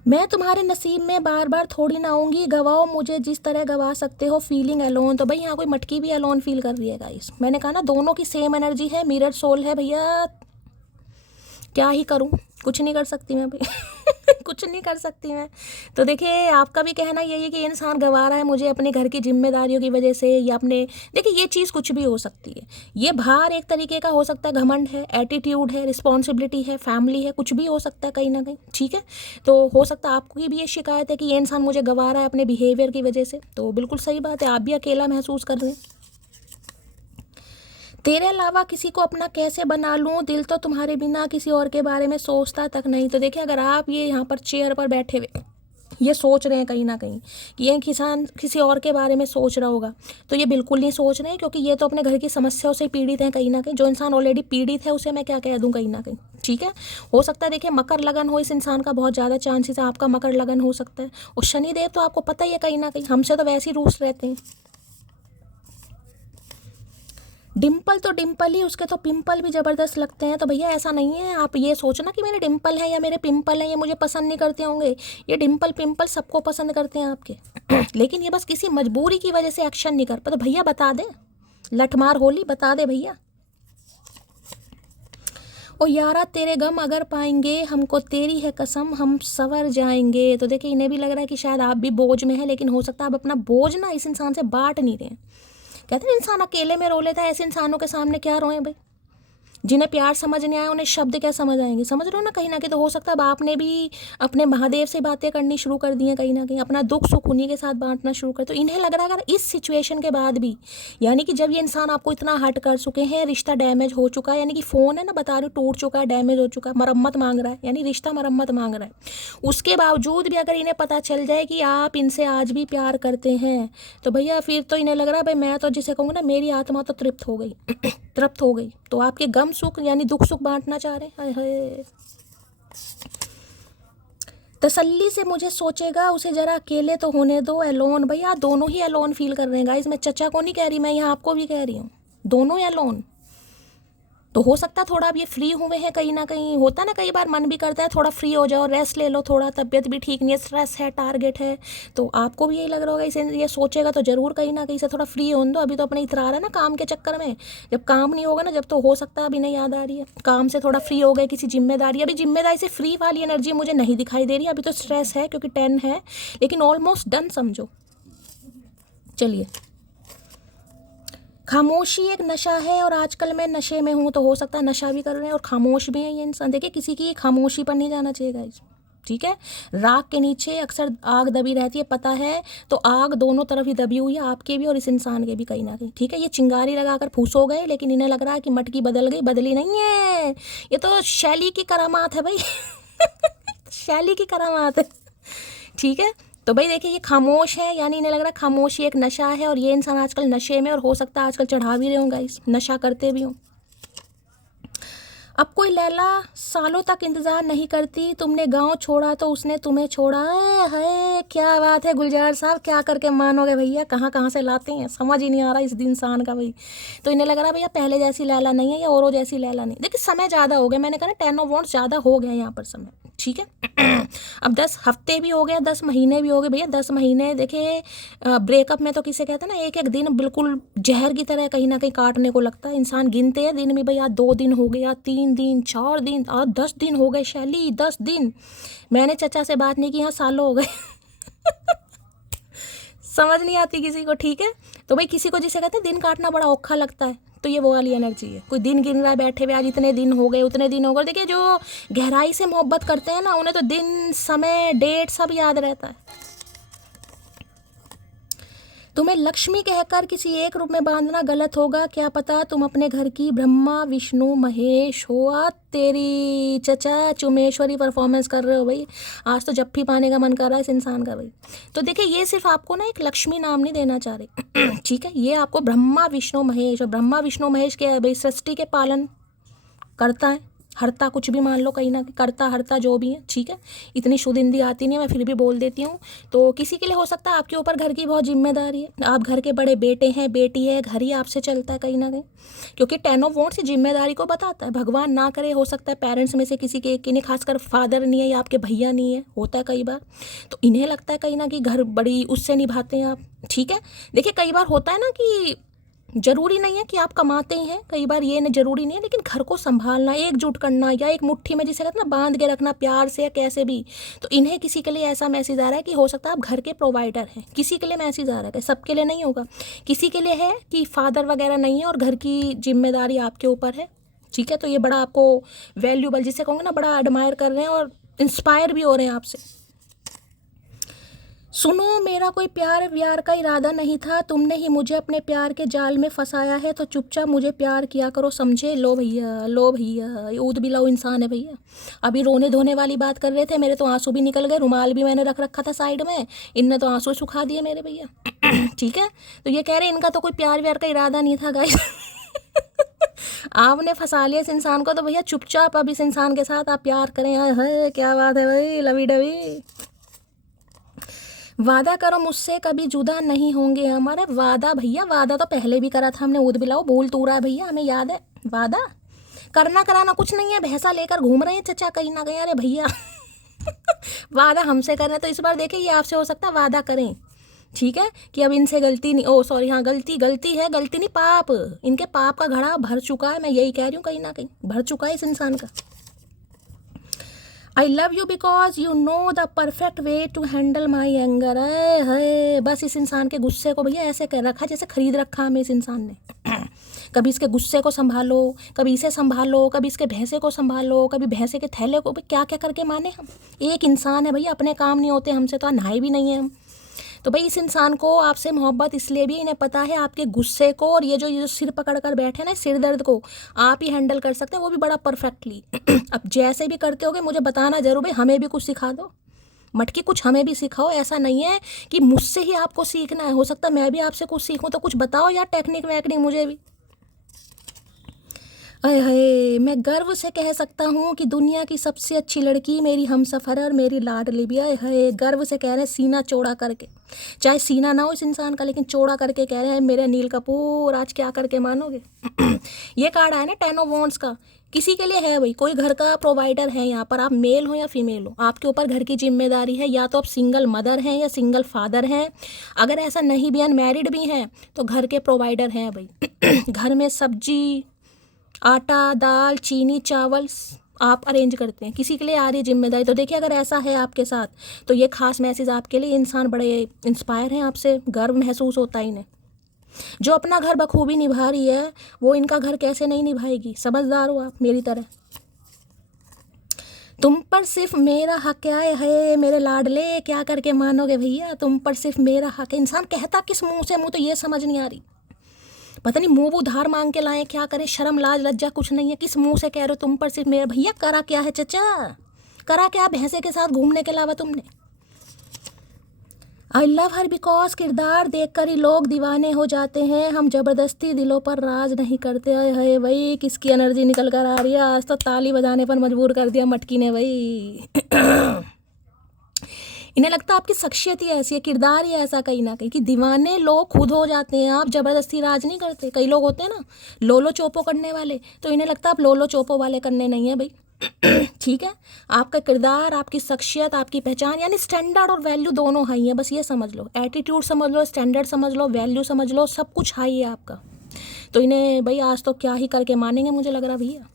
मैं तुम्हारे नसीब में बार बार थोड़ी ना आऊँगी, गवाओ मुझे जिस तरह गवा सकते हो, फीलिंग अलोन। तो भाई यहाँ कोई मटकी भी अलोन फील कर रही है गाइस। मैंने कहा ना दोनों की सेम एनर्जी है, मिरर सोल है भैया। क्या ही करूँ, कुछ नहीं कर सकती मैं भाई। कुछ नहीं कर सकती मैं। तो देखिए आपका भी कहना यही है कि इंसान गंवा रहा है मुझे अपने घर की जिम्मेदारियों की वजह से, या अपने, देखिए ये चीज़ कुछ भी हो सकती है। ये भार एक तरीके का हो सकता है, घमंड है, एटीट्यूड है, रिस्पॉन्सिबिलिटी है, फैमिली है, कुछ भी हो सकता है कहीं ना कहीं, ठीक है। तो हो सकता है आपकी भी ये शिकायत है कि ये इंसान मुझे गंवा रहा है अपने बिहेवियर की वजह से, तो बिल्कुल सही बात है, आप भी अकेला महसूस कर रहे हैं। तेरे अलावा किसी को अपना कैसे बना लूँ, दिल तो तुम्हारे बिना किसी और के बारे में सोचता तक नहीं। तो देखिए अगर आप ये यहाँ पर चेयर पर बैठे हुए ये सोच रहे हैं कहीं ना कहीं कि ये किसान किसी और के बारे में सोच रहा होगा, तो ये बिल्कुल नहीं सोच रहे हैं, क्योंकि ये तो अपने घर की समस्याओं से पीड़ित हैं कहीं ना कहीं। जो इंसान ऑलरेडी पीड़ित है उसे मैं क्या कह दूं कहीं ना कहीं, ठीक है। हो सकता है देखिए मकर लगन हो इस इंसान का, बहुत ज़्यादा चांसेस है आपका मकर लगन हो सकता है। और शनिदेव तो आपको पता ही है कहीं ना कहीं हमसे तो वैसे ही रूस रहते हैं। डिम्पल तो डिम्पल ही, उसके तो पिंपल भी ज़बरदस्त लगते हैं। तो भैया ऐसा नहीं है आप ये सोचना कि मेरे डिम्पल है या मेरे पिंपल हैं ये मुझे पसंद नहीं करते होंगे। ये डिम्पल पिंपल सबको पसंद करते हैं आपके लेकिन ये बस किसी मजबूरी की वजह से एक्शन नहीं कर पाते। तो भैया बता दे, लठमार होली बता दे भैया। ओ यारा तेरे गम अगर पाएंगे हमको तेरी है कसम हम सवर जाएंगे। तो देखिए इन्हें भी लग रहा है कि शायद आप भी बोझ में है, लेकिन हो सकता है आप अपना बोझ ना इस इंसान से बांट नहीं रहे हैं। कहते हैं इंसान अकेले में रो लेता है, ऐसे इंसानों के सामने क्या रोए भाई। जिन्हें प्यार समझ नहीं आया उन्हें शब्द क्या समझ आएंगे, समझ रहे हो ना कहीं ना कहीं। तो हो सकता है अब आपने भी अपने महादेव से बातें करनी शुरू कर दी हैं कहीं ना कहीं, अपना दुख सुख उन्हीं के साथ बांटना शुरू कर। तो इन्हें लग रहा है अगर इस सिचुएशन के बाद भी, यानी कि जब ये इंसान आपको इतना हर्ट कर चुके हैं, रिश्ता डैमेज हो चुका है, यानी कि फ़ोन है ना बता रही हूँ टूट चुका है, डैमेज हो चुका है, मरम्मत मांग रहा है, यानी रिश्ता मरम्मत मांग रहा है, उसके बावजूद भी अगर इन्हें पता चल जाए कि आप इनसे आज भी प्यार करते हैं, तो भैया फिर तो इन्हें लग रहा है भाई मैं तो जिसे कहूँगा ना मेरी आत्मा तो तृप्त हो गई तृप्त हो गई। तो आपके गम सुख यानी दुख सुख बांटना चाह रहे हैं। हाय हाय। तसल्ली से मुझे सोचेगा उसे जरा अकेले तो होने दो, अलोन। भैया दोनों ही अलोन फील कर रहे हैं गाइस, मैं चचा को नहीं कह रही, मैं यहाँ आपको भी कह रही हूँ, दोनों ही अलोन। तो हो सकता है थोड़ा अब ये फ्री हुए हैं कहीं ना कहीं, होता है ना कई बार मन भी करता है थोड़ा फ्री हो जाओ, रेस्ट ले लो थोड़ा, तबीयत भी ठीक नहीं है, स्ट्रेस है, टारगेट है। तो आपको भी यही लग रहा होगा इसे ये सोचेगा तो ज़रूर कहीं ना कहीं से थोड़ा फ्री होने दो। अभी तो अपने इतरा रहा है ना काम के चक्कर में, जब काम नहीं होगा ना जब, तो हो सकता है अभी नहीं याद आ रही है, काम से थोड़ा फ्री हो गए किसी जिम्मेदारी, अभी जिम्मेदारी से फ्री वाली एनर्जी मुझे नहीं दिखाई दे रही, अभी तो स्ट्रेस है क्योंकि 10 है, लेकिन ऑलमोस्ट डन समझो। चलिए, खामोशी एक नशा है और आजकल मैं नशे में हूँ। तो हो सकता है नशा भी कर रहे हैं और खामोश भी हैं ये इंसान। देखिए किसी की खामोशी पर नहीं जाना चाहिए गाइस, ठीक है। राख के नीचे अक्सर आग दबी रहती है, पता है। तो आग दोनों तरफ ही दबी हुई है, आपके भी और इस इंसान के भी कहीं ना कहीं, ठीक है। ये चिंगारी लगाकर फूस हो गए, लेकिन इन्हें लग रहा है कि मटकी बदल गई, बदली नहीं है। ये तो शैली की करामात है भाई शैली की करामात है, ठीक है। तो भाई देखिए ये खामोश है, यानी इन्हें लग रहा है खामोशी एक नशा है, और ये इंसान आजकल नशे में, और हो सकता है आजकल चढ़ा भी रहे हों गाइस, नशा करते भी हों। अब कोई लैला सालों तक इंतज़ार नहीं करती, तुमने गांव छोड़ा तो उसने तुम्हें छोड़ा। है क्या बात है गुलजार साहब, क्या करके मानोगे भैया, कहाँ कहाँ से लाते हैं, समझ ही नहीं आ रहा इस इंसान का भाई। तो इन्हें लग रहा है भैया पहले जैसी लैला नहीं है, या औरों जैसी लैला नहीं। देखिए समय ज़्यादा हो गया, मैंने कहा ना 10 ऑफ वांट्स ज़्यादा हो गया यहाँ पर समय, ठीक है अब 10 हफ्ते भी हो गए, 10 महीने भी हो गए भैया, 10 महीने। देखिए ब्रेकअप में तो किसे कहते हैं ना, एक एक दिन बिल्कुल जहर की तरह कहीं ना कहीं काटने को लगता है। इंसान गिनते हैं दिन भी, भैया 2 दिन हो गया, 3 दिन, 4 दिन, आज 10 दिन हो गए शैली, 10 दिन। मैंने चचा से बात नहीं की, यहाँ सालों हो गए समझ नहीं आती किसी को, ठीक है। तो भाई किसी को जिसे कहते हैं दिन काटना बड़ा औखा लगता है, तो ये वो वाली एनर्जी है। कोई दिन गिन रहा है बैठे हुए, आज इतने दिन हो गए, उतने दिन हो गए। देखिए जो गहराई से मोहब्बत करते हैं ना, उन्हें तो दिन समय डेट सब याद रहता है। तुम्हें लक्ष्मी कहकर किसी एक रूप में बांधना गलत होगा, क्या पता तुम अपने घर की ब्रह्मा विष्णु महेश हो। आ तेरी चचा चुमेश्वरी परफॉर्मेंस कर रहे हो भाई, आज तो जप्फी पाने का मन कर रहा है इस इंसान का भाई। तो देखिए ये सिर्फ आपको ना एक लक्ष्मी नाम नहीं देना चाह रहे ठीक है, ये आपको ब्रह्मा विष्णु महेश, और ब्रह्मा विष्णु महेश क्या है भाई, सृष्टि के पालन करता है, हरता कुछ भी मान लो कहीं ना, करता हरता जो भी है, ठीक है। इतनी शुद्ध हिंदी आती नहीं है, मैं फिर भी बोल देती हूँ। तो किसी के लिए हो सकता है आपके ऊपर घर की बहुत जिम्मेदारी है, आप घर के बड़े बेटे हैं, बेटी है, घर ही आपसे चलता है कहीं ना कहीं, क्योंकि 10 ऑफ वांट्स जिम्मेदारी को बताता है। भगवान ना करे हो सकता है पेरेंट्स में से किसी के एक, इन्हें खासकर फादर नहीं है या आपके भैया नहीं है, होता है कई बार। तो इन्हें लगता है कहीं ना कि घर बड़ी उससे निभाते हैं आप, ठीक है। देखिए कई बार होता है ना कि ज़रूरी नहीं है कि आप कमाते ही हैं, कई बार ये नहीं ज़रूरी नहीं है, लेकिन घर को संभालना, एकजुट करना, या एक मुट्ठी में जिसे कहते हैं ना बांध के रखना प्यार से या कैसे भी। तो इन्हें किसी के लिए ऐसा मैसेज आ रहा है कि हो सकता है आप घर के प्रोवाइडर हैं, किसी के लिए मैसेज आ रहा है, सबके लिए नहीं होगा, किसी के लिए है कि फादर वगैरह नहीं है और घर की जिम्मेदारी आपके ऊपर है, ठीक है। तो ये बड़ा आपको वैल्यूबल, जिसे कहूँगा ना, बड़ा एडमायर कर रहे हैं और इंस्पायर भी हो रहे हैं आपसे। सुनो, मेरा कोई प्यार व्यार का इरादा नहीं था, तुमने ही मुझे अपने प्यार के जाल में फंसाया है, तो चुपचाप मुझे प्यार किया करो, समझे। लो भैया, लो भैया, ये ऊद बिलाऊ इंसान है भैया। अभी रोने धोने वाली बात कर रहे थे, मेरे तो आंसू भी निकल गए, रुमाल भी मैंने रख रखा था साइड में, इनने तो आंसू सुखा दिए मेरे भैया। ठीक है, तो ये कह रहे इनका तो कोई प्यार व्यार का इरादा नहीं था गाइस। आपने फंसा लिया इस इंसान को, तो भैया चुपचाप अब इस इंसान के साथ आप प्यार करें। है क्या बात है भाई, लवी डवी। वादा करो मुझसे कभी जुदा नहीं होंगे हमारे। वादा भैया, वादा तो पहले भी करा था हमने, ऊद बिलाओ बोल तू रहा है भैया, हमें याद है। वादा करना कराना कुछ नहीं है, भैंसा लेकर घूम रहे हैं चचा कहीं ना कहीं। अरे भैया वादा हमसे कर रहे हैं, तो इस बार देखिए ये आपसे हो सकता है वादा करें, ठीक है, कि अब इनसे गलती नहीं, ओ सॉरी, हाँ गलती है, गलती नहीं पाप, इनके पाप का घड़ा भर चुका है, मैं यही कह रही हूँ, कहीं ना कहीं भर चुका है इस इंसान का। I love you because you know the perfect way to handle my anger. है बस इस इंसान के गुस्से को भैया ऐसे कर रखा जैसे खरीद रखा हमें इस इंसान ने। कभी इसके गुस्से को संभालो, कभी इसे संभालो, कभी इसके भैंसे को संभालो, कभी भैंसे के थैले को, भी क्या क्या करके माने हम। एक इंसान है भैया, अपने काम नहीं होते हमसे, तो नहाए भी नहीं है हम। तो भाई इस इंसान को आपसे मोहब्बत इसलिए भी, इन्हें पता है आपके गुस्से को और ये जो सिर पकड़ कर बैठे ना, सिर दर्द को आप ही हैंडल कर सकते हैं, वो भी बड़ा परफेक्टली। अब जैसे भी करते होगे मुझे बताना जरूर भाई, हमें भी कुछ सिखा दो मटकी, कुछ हमें भी सिखाओ। ऐसा नहीं है कि मुझसे ही आपको सीखना है, हो सकता है मैं भी आपसे कुछ सीखूं, तो कुछ बताओ यार, टेक्निक वैक्निक मुझे भी। अरे हाय, मैं गर्व से कह सकता हूँ कि दुनिया की सबसे अच्छी लड़की मेरी हमसफ़र है और मेरी लाडली भी। अरे हाय, गर्व से कह रहे हैं, सीना चौड़ा करके, चाहे सीना ना हो इस इंसान का, लेकिन चौड़ा करके कह रहे हैं मेरे अनिल कपूर, आज क्या करके मानोगे। ये कार्ड आया ना 10 ऑफ वॉन्ड्स का, किसी के लिए है भाई, कोई घर का प्रोवाइडर है यहाँ पर, आप मेल हो या फीमेल हो, आपके ऊपर घर की जिम्मेदारी है, या तो आप सिंगल मदर हैं या सिंगल फादर हैं। अगर ऐसा नहीं भी, अनमैरिड भी हैं, तो घर के प्रोवाइडर हैं भाई। घर में सब्जी, आटा, दाल, चीनी, चावल आप अरेंज करते हैं, किसी के लिए आ रही है जिम्मेदारी। तो देखिए अगर ऐसा है आपके साथ, तो ये खास मैसेज आपके लिए, इंसान बड़े इंस्पायर हैं आपसे, गर्व महसूस होता है इन्हें। जो अपना घर बखूबी निभा रही है, वो इनका घर कैसे नहीं निभाएगी, समझदार हो आप मेरी तरह। तुम पर सिर्फ मेरा हक है मेरे लाडले, क्या करके मानोगे भैया, तुम पर सिर्फ मेरा हक है। इंसान कहता किस मुंह से, मुंह तो ये समझ नहीं आ रही, पता नहीं मुंह उधार मांग के लाए, क्या करें, शर्म लाज लज्जा कुछ नहीं है, किस मुंह से कह रहे हो तुम पर सिर्फ मेरा। भैया करा क्या है चचा, करा क्या भैंसे के साथ घूमने के अलावा तुमने। आई लव हर बिकॉज किरदार देखकर ही लोग दीवाने हो जाते हैं, हम जबरदस्ती दिलों पर राज नहीं करते। है भाई, किसकी एनर्जी निकल कर आ रही है, आज तो ताली बजाने पर मजबूर कर दिया मटकी ने भाई। इन्हें लगता है आपकी शख्सियत ही ऐसी है, किरदार ही ऐसा कहीं ना कहीं, कि दीवाने लोग खुद हो जाते हैं, आप जबरदस्ती राज नहीं करते। कई लोग होते हैं ना लोलो चोपो करने वाले, तो इन्हें लगता है आप लोलो चोपो वाले करने नहीं है भाई। ठीक है, आपका किरदार, आपकी शख्सियत, आपकी पहचान, यानी स्टैंडर्ड और वैल्यू दोनों हाई है, बस ये समझ लो। एटीट्यूड समझ लो, स्टैंडर्ड समझ लो, वैल्यू समझ लो, सब कुछ हाई है आपका। तो इन्हें भाई आज तो क्या ही करके मानेंगे, मुझे लग रहा भैया,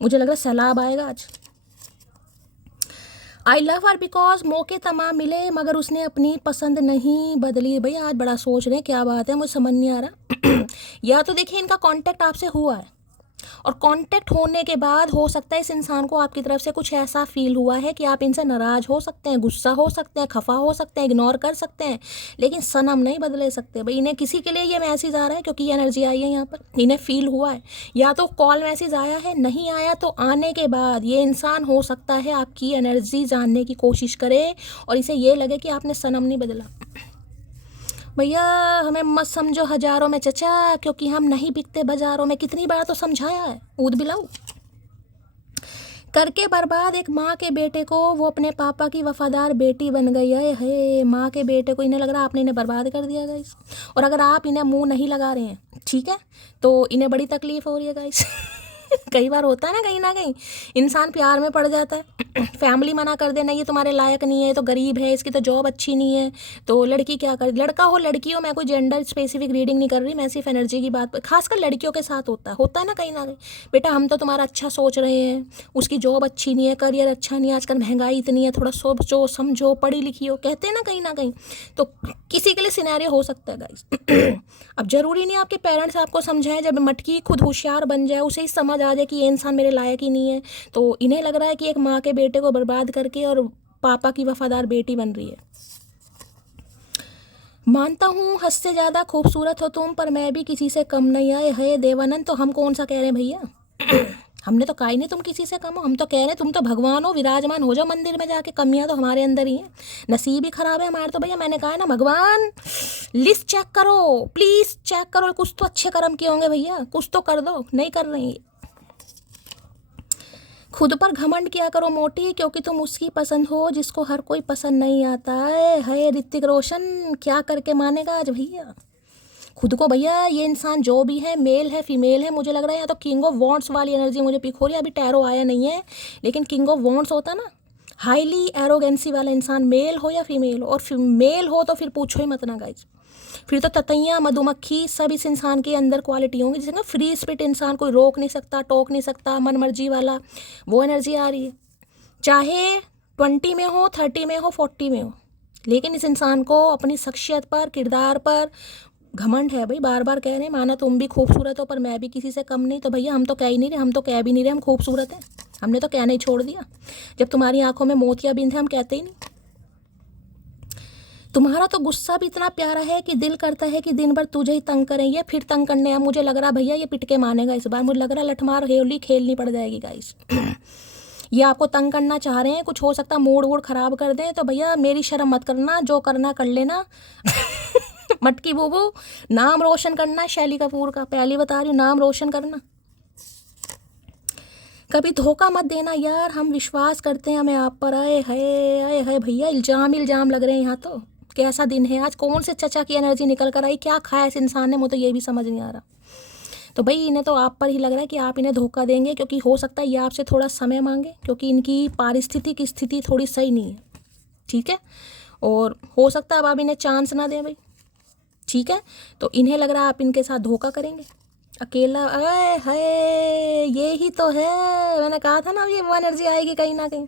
मुझे लग रहा सैलाब आएगा आज। आई लव हर बिकॉज मौके तमाम मिले मगर उसने अपनी पसंद नहीं बदली। भैया आज बड़ा सोच रहे हैं, क्या बात है, मुझे समझ नहीं आ रहा। या तो देखिए इनका कांटेक्ट आपसे हुआ है, और कांटेक्ट होने के बाद हो सकता है इस इंसान को आपकी तरफ से कुछ ऐसा फील हुआ है कि आप इनसे नाराज़ हो सकते हैं, गुस्सा हो सकते हैं, खफा हो सकते हैं, इग्नोर कर सकते हैं, लेकिन सनम नहीं बदले सकते भाई। इन्हें किसी के लिए ये मैसेज आ रहा है क्योंकि ये एनर्जी आई है यहाँ पर, इन्हें फील हुआ है, या तो कॉल मैसेज आया है, नहीं आया तो आने के बाद ये इंसान हो सकता है आपकी एनर्जी जानने की कोशिश करे और इसे ये लगे कि आपने सनम नहीं बदला। भैया हमें मत समझो हजारों में चचा, क्योंकि हम नहीं बिकते बाजारों में। कितनी बार तो समझाया है, ऊद बिलाऊ करके बर्बाद एक माँ के बेटे को, वो अपने पापा की वफादार बेटी बन गई है। माँ के बेटे को इन्हें लग रहा है आपने इन्हें बर्बाद कर दिया गाइस, और अगर आप इन्हें मुंह नहीं लगा रहे हैं, ठीक है, तो इन्हें बड़ी तकलीफ हो रही है गाइस। कई बार होता है ना कहीं इंसान प्यार में पड़ जाता है, फैमिली मना कर देना ये तुम्हारे लायक नहीं है, ये तो गरीब है, इसकी तो जॉब अच्छी नहीं है, तो लड़की क्या कर, लड़का हो लड़की हो, मैं कोई जेंडर स्पेसिफिक रीडिंग नहीं कर रही, मैं सिर्फ एनर्जी की बात, खासकर लड़कियों के साथ होता है ना कहीं, बेटा हम तो तुम्हारा अच्छा सोच रहे हैं, उसकी जॉब अच्छी नहीं है, करियर अच्छा नहीं है, आजकल महंगाई इतनी है, थोड़ा सोचो समझो, पढ़ी लिखी हो, कहते हैं ना कहीं, तो किसी के लिए सिनेरियो हो सकता है गाइस। अब जरूरी नहीं आपके पेरेंट्स आपको समझाएं, जब मटकी खुद होशियार बन जाए, उसे ही समझ आ जाए कि ये इंसान मेरे लायक ही नहीं है, तो इन्हें लग रहा है कि एक माँ के बेटे को बर्बाद करके और पापा की वफादार बेटी बन रही है। मानता हूँ हद से ज़्यादा खूबसूरत हो तुम, पर मैं भी किसी से कम नहीं आए है देवानंद। तो हम कौन सा कह रहे हैं भैया, हमने तो कहा ही नहीं तुम किसी से कम हो, हम तो कह रहे हैं तुम तो भगवान हो, विराजमान हो जाओ मंदिर में जाके, कमियां तो हमारे अंदर ही हैं, नसीब ही खराब है हमारे। तो भैया मैंने कहा है ना, भगवान लिस्ट चेक करो, प्लीज़ चेक करो, कुछ तो अच्छे कर्म किए होंगे भैया, कुछ तो कर दो, नहीं कर रही। खुद पर घमंड किया करो मोटी, क्योंकि तुम उसकी पसंद हो जिसको हर कोई पसंद नहीं आता है। ऋतिक रोशन क्या करके मानेगा आज भैया खुद को। भैया ये इंसान जो भी है, मेल है फीमेल है, मुझे लग रहा है या तो किंग ऑफ वॉन्ड्स वाली एनर्जी मुझे पिक हो रही है, अभी टैरो आया नहीं है, लेकिन किंग ऑफ वॉन्ड्स होता ना, हाईली एरोगेंसी वाला इंसान, मेल हो या फीमेल हो, और मेल हो तो फिर पूछो ही मत ना गाइज, फिर तो ततैया मधुमक्खी सब इस इंसान के अंदर क्वालिटी होंगी, जैसे ना फ्री स्पिरिट इंसान, कोई रोक नहीं सकता, टोक नहीं सकता, मन मर्जी वाला, वो एनर्जी आ रही है, चाहे 20 में हो, 30 में हो, 40 में हो, लेकिन इस इंसान को अपनी शख्सियत पर, किरदार पर घमंड है भाई। बार बार कह रहे हैं माना तुम भी खूबसूरत हो, पर मैं भी किसी से कम नहीं, तो भैया हम तो कह ही नहीं रहे, हम तो कह भी नहीं रहे हम खूबसूरत हैं, हमने तो कहना ही छोड़ दिया, जब तुम्हारी आंखों में मोतियाबिंद है हम कहते ही नहीं। तुम्हारा तो गुस्सा भी इतना प्यारा है कि दिल करता है कि दिन भर तुझे ही तंग करें, ये फिर तंग करने हैं, मुझे लग रहा भैया ये पिटके मानेगा इस बार, मुझे लग रहा लठमार होली खेलनी पड़ जाएगी गाइस। ये आपको तंग करना चाह रहे हैं, कुछ हो सकता मूड वूड खराब कर दें, तो भैया मेरी शर्म मत करना, जो करना कर लेना। मटकी बोबो नाम रोशन करना है शैली कपूर का, पहली बता रही हूँ, नाम रोशन करना, कभी धोखा मत देना यार, हम विश्वास करते हैं हमें आप पर। आए है भैया, इल्जाम लग रहे हैं यहाँ तो। कैसा दिन है आज, कौन से चचा की एनर्जी निकल कर आई, क्या खाया इस इंसान ने, मुझे तो ये भी समझ नहीं आ रहा। तो भाई इन्हें तो आप पर ही लग रहा है कि आप इन्हें धोखा देंगे, क्योंकि हो सकता है ये आपसे थोड़ा समय मांगे, क्योंकि इनकी पारिस्थितिक स्थिति थोड़ी सही नहीं है, ठीक है, और हो सकता है अब आप इन्हें चांस ना दें भाई, ठीक है, तो इन्हें लग रहा है आप इनके साथ धोखा करेंगे अकेला। अरे है ये ही तो है, मैंने कहा था ना ये वो एनर्जी आएगी कहीं ना कहीं।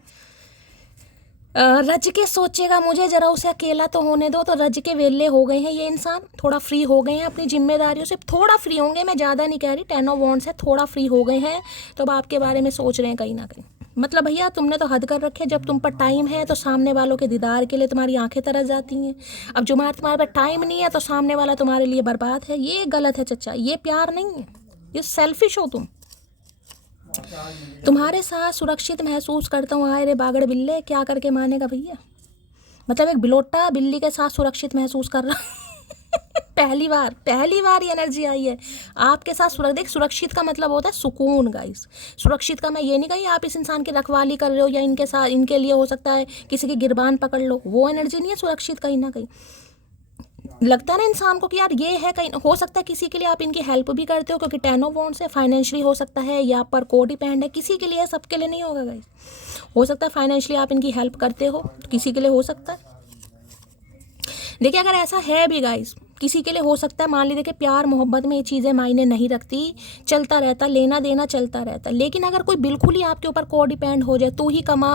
रज के सोचेगा मुझे जरा उसे अकेला तो होने दो, तो रज के वेले हो गए हैं ये इंसान, थोड़ा फ्री हो गए हैं अपनी जिम्मेदारियों से, थोड़ा फ्री होंगे, मैं ज़्यादा नहीं कह रही, 10 ऑफ वॉन्ड्स है, थोड़ा फ्री हो गए हैं, तो अब आपके बारे में सोच रहे हैं कहीं ना कहीं। मतलब भैया तुमने तो हद कर रखे, जब तुम पर टाइम है तो सामने वालों के दीदार के लिए तुम्हारी आंखें तरस जाती हैं, अब जो तुम्हारे पर टाइम नहीं है तो सामने वाला तुम्हारे लिए बर्बाद है, ये गलत है चचा, ये प्यार नहीं है, ये सेल्फिश हो तुम। तुम्हारे साथ सुरक्षित महसूस करता हूँ, आए रे बागड़ बिल्ले, क्या करके मानेगा भैया, मतलब एक बिलोटा बिल्ली के साथ सुरक्षित महसूस कर रहा पहली बार ये एनर्जी आई है आपके साथ। देख सुरक्षित का मतलब होता है सुकून गाइस, सुरक्षित का मैं ये नहीं कही आप इस इंसान की रखवाली कर रहे हो या इनके साथ, इनके लिए हो सकता है किसी की गिरबान पकड़ लो, वो एनर्जी नहीं है सुरक्षित। कहीं ना कहीं लगता है ना इंसान को कि यार ये है, कहीं हो सकता है किसी के लिए आप इनकी हेल्प भी करते हो, क्योंकि 10 ऑफ वॉन्ड्स है, फाइनेंशियली हो सकता है या पर को डिपेंड है, किसी के लिए, सबके लिए नहीं होगा गाइस, हो सकता है फाइनेंशियली आप इनकी हेल्प करते हो, किसी के लिए हो सकता है। देखिए अगर ऐसा है भी गाइस, किसी के लिए हो सकता है, मान लीजिए कि प्यार मोहब्बत में ये चीज़ें मायने नहीं रखती, चलता रहता, लेना देना चलता रहता, लेकिन अगर कोई बिल्कुल ही आपके ऊपर को डिपेंड हो जाए, तू ही कमा,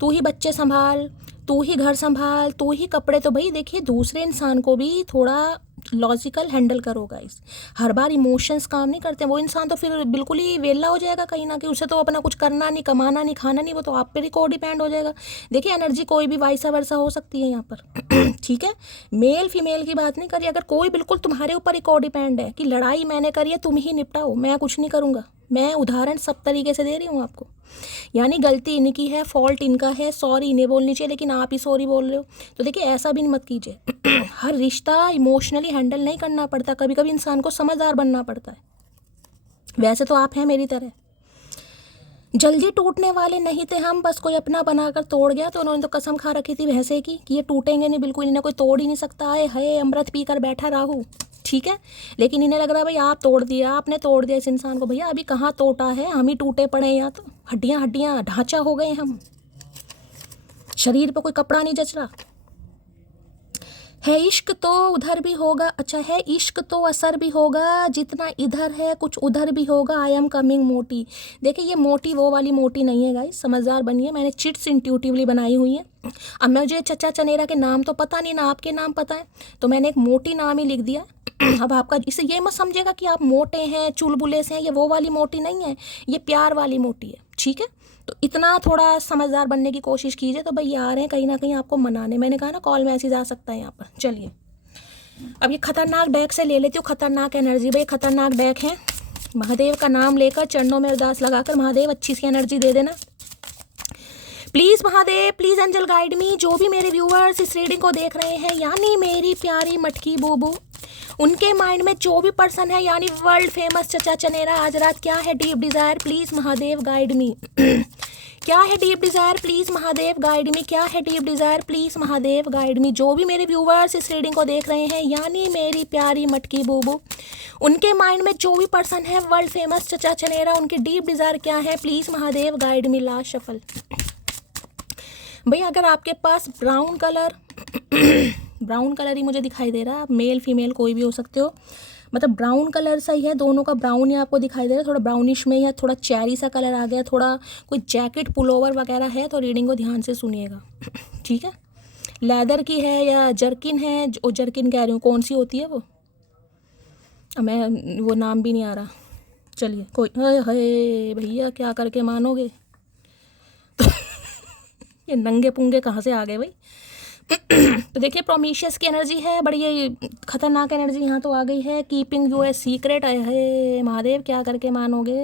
तू ही बच्चे संभाल, तू ही घर संभाल, तू ही कपड़े, तो भाई देखिए दूसरे इंसान को भी थोड़ा लॉजिकल हैंडल करो गाइस, हर बार इमोशंस काम नहीं करते, वो इंसान तो फिर बिल्कुल ही वेला हो जाएगा कहीं ना कहीं, उसे तो अपना कुछ करना नहीं, कमाना नहीं, खाना नहीं, वो तो आप पर ही को डिपेंड हो जाएगा। देखिए एनर्जी कोई भी वाइसा वर्सा हो सकती है यहाँ पर ठीक है, मेल फीमेल की बात नहीं करिए, अगर कोई बिल्कुल तुम्हारे ऊपर ही को डिपेंड है कि लड़ाई मैंने करी है तुम ही निपटाओ, मैं कुछ नहीं करूँगा, मैं उदाहरण सब तरीके से दे रही हूँ आपको, यानी गलती इनकी है, फॉल्ट इनका है, सॉरी इन्हें बोलनी चाहिए लेकिन आप ही सॉरी बोल रहे हो, तो देखिए ऐसा भी मत कीजिए हर रिश्ता इमोशनली हैंडल नहीं करना पड़ता, कभी कभी इंसान को समझदार बनना पड़ता है, वैसे तो आप हैं मेरी तरह, जल्दी टूटने वाले नहीं थे हम, बस कोई अपना बनाकर तोड़ गया, तो उन्होंने तो कसम खा रखी थी भैंसे की कि ये टूटेंगे नहीं, बिल्कुल इन्हें कोई तोड़ ही नहीं सकता है, अमृत पी कर बैठा राहु, ठीक है। लेकिन इन्हें लग रहा है भाई आप तोड़ दिया, आपने तोड़ दिया इस इंसान को। भैया अभी कहाँ टूटा है, हम ही टूटे पड़े हैं, या तो हड्डियाँ हड्डियाँ ढांचा हो गए हम, शरीर पे कोई कपड़ा नहीं जच रहा है। इश्क तो उधर भी होगा, अच्छा है, इश्क तो असर भी होगा, जितना इधर है कुछ उधर भी होगा। आई एम कमिंग मोटी। देखिए ये मोटी वो वाली मोटी नहीं है गाइस, समझदार बनिए। मैंने चिट्स इंट्यूटिवली बनाई हुई है। अब मुझे चचा चनेरा के नाम तो पता नहीं, ना आपके नाम पता है, तो मैंने एक मोटी नाम ही लिख दिया। अब आपका इसे ये मत समझेगा कि आप मोटे हैं, चुलबुले से हैं, ये वो वाली मोटी नहीं है, ये प्यार वाली मोटी है, ठीक है। तो इतना थोड़ा समझदार बनने की कोशिश कीजिए। तो भाई आ रहे हैं कहीं ना कहीं आपको मनाने, मैंने कहा ना कॉल मैसेज आ सकता है यहाँ पर। चलिए अब ये खतरनाक डेक से ले लेती हूँ खतरनाक एनर्जी। भाई खतरनाक डेक है, महादेव का नाम लेकर चरणों में अरदास लगाकर महादेव अच्छी सी एनर्जी दे देना please. Mahadev please angel guide me. जो भी मेरे व्यूअर्स इस रीडिंग को देख रहे हैं, यानी मेरी प्यारी मटकी बूबू, उनके माइंड में जो भी पर्सन है, यानी वर्ल्ड फेमस चचा चनेरा, आज रात क्या है deep desire, please Mahadev guide मी। क्या है deep desire, please Mahadev guide मी। क्या है deep desire, please Mahadev guide मी। जो भी मेरे व्यूवर्स इस रीडिंग को देख रहे हैं, यानी मेरी प्यारी मटकी बूबू, उनके माइंड में जो भी पर्सन है वर्ल्ड फेमस चचा चनेरा, उनकी डीप डिज़ायर क्या है, please Mahadev guide me. Last shuffle. भाई अगर आपके पास ब्राउन कलर ब्राउन कलर ही मुझे दिखाई दे रहा है, आप मेल फीमेल कोई भी हो सकते हो, मतलब ब्राउन कलर सही है, दोनों का ब्राउन ही आपको दिखाई दे रहा है, थोड़ा ब्राउनिश में या थोड़ा चेरी सा कलर आ गया, थोड़ा कोई जैकेट पुलोवर वगैरह है, तो रीडिंग को ध्यान से सुनिएगा, ठीक है। लेदर की है या जर्किन है, जो जर्किन कह रही हूँ, कौन सी होती है वो, मैं वो नाम भी नहीं आ रहा। चलिए कोई, हाय भैया क्या करके मानोगे ये नंगे पुंगे कहाँ से आ गए भाई। तो देखिए प्रोमिशियस की एनर्जी है, बड़ी ये खतरनाक एनर्जी यहाँ तो आ गई है। कीपिंग यू ए सीक्रेट, है महादेव क्या करके मानोगे।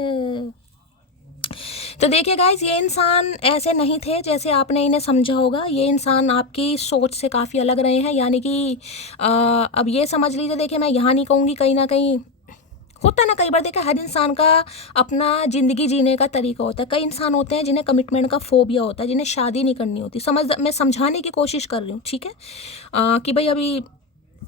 तो देखिए गाइस, ये इंसान ऐसे नहीं थे जैसे आपने इन्हें समझा होगा, ये इंसान आपकी सोच से काफ़ी अलग रहे हैं, यानी कि अब ये समझ लीजिए। देखिए मैं यहाँ नहीं कहूँगी, कहीं ना कहीं होता है ना, कई बार देखा हर इंसान का अपना ज़िंदगी जीने का तरीका होता है। कई इंसान होते हैं जिन्हें कमिटमेंट का फोबिया होता है, जिन्हें शादी नहीं करनी होती। मैं समझाने की कोशिश कर रही हूँ, ठीक है, कि भाई अभी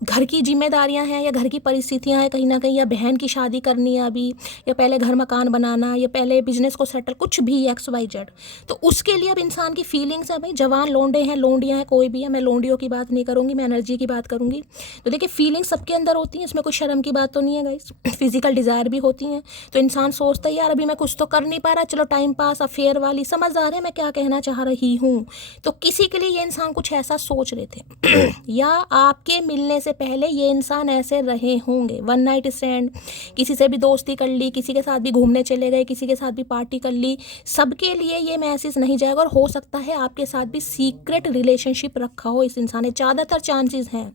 घर की जिम्मेदारियां हैं या घर की परिस्थितियां हैं कहीं ना कहीं, या बहन की शादी करनी है अभी, या पहले घर मकान बनाना, या पहले बिजनेस को सेटल, कुछ भी XYZ। तो उसके लिए अब इंसान की फीलिंग्स है। भाई जवान लोंडे हैं, लोंडियाँ हैं, कोई भी है, मैं लोंडियों की बात नहीं करूँगी, मैं एनर्जी की बात करूँगी। तो देखिए फीलिंग्स सबके अंदर होती हैं, इसमें कोई शर्म की बात तो नहीं है गाइस। फिजिकल डिज़ायर भी होती हैं। तो इंसान सोचता है यार अभी मैं कुछ तो कर नहीं पा रहा, चलो टाइम पास, अफेयर वाली, समझ आ रहे हैं मैं क्या कहना चाह रही हूँ। तो किसी के लिए ये इंसान कुछ ऐसा सोच रहे थे या आपके मिलने से पहले ये इंसान ऐसे रहे होंगे। वन नाइट स्टैंड, किसी से भी दोस्ती कर ली, किसी के साथ भी घूमने चले गए, किसी के साथ भी पार्टी कर ली, सबके लिए ये मैसेज नहीं जाएगा। और हो सकता है आपके साथ भी सीक्रेट रिलेशनशिप रखा हो इस इंसान ने, ज़्यादातर चांसेस हैं।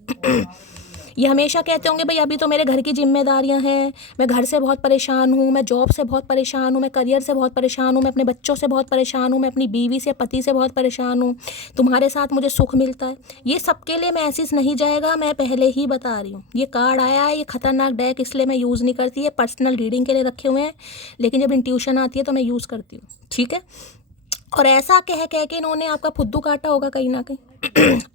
ये हमेशा कहते होंगे भाई अभी तो मेरे घर की जिम्मेदारियां हैं, मैं घर से बहुत परेशान हूँ, मैं जॉब से बहुत परेशान हूँ, मैं करियर से बहुत परेशान हूँ, मैं अपने बच्चों से बहुत परेशान हूँ, मैं अपनी बीवी से, पति से बहुत परेशान हूँ, तुम्हारे साथ मुझे सुख मिलता है। ये सबके लिए मैसेज नहीं जाएगा, मैं पहले ही बता रही हूँ। ये कार्ड आया है, ये खतरनाक डेक, इसलिए मैं यूज़ नहीं करती है, पर्सनल रीडिंग के लिए रखे हुए हैं, लेकिन जब इंट्यूशन आती है तो मैं यूज़ करती हूँ, ठीक है। और ऐसा कह कह के इन्होंने आपका फुद्दू काटा होगा कहीं ना कहीं।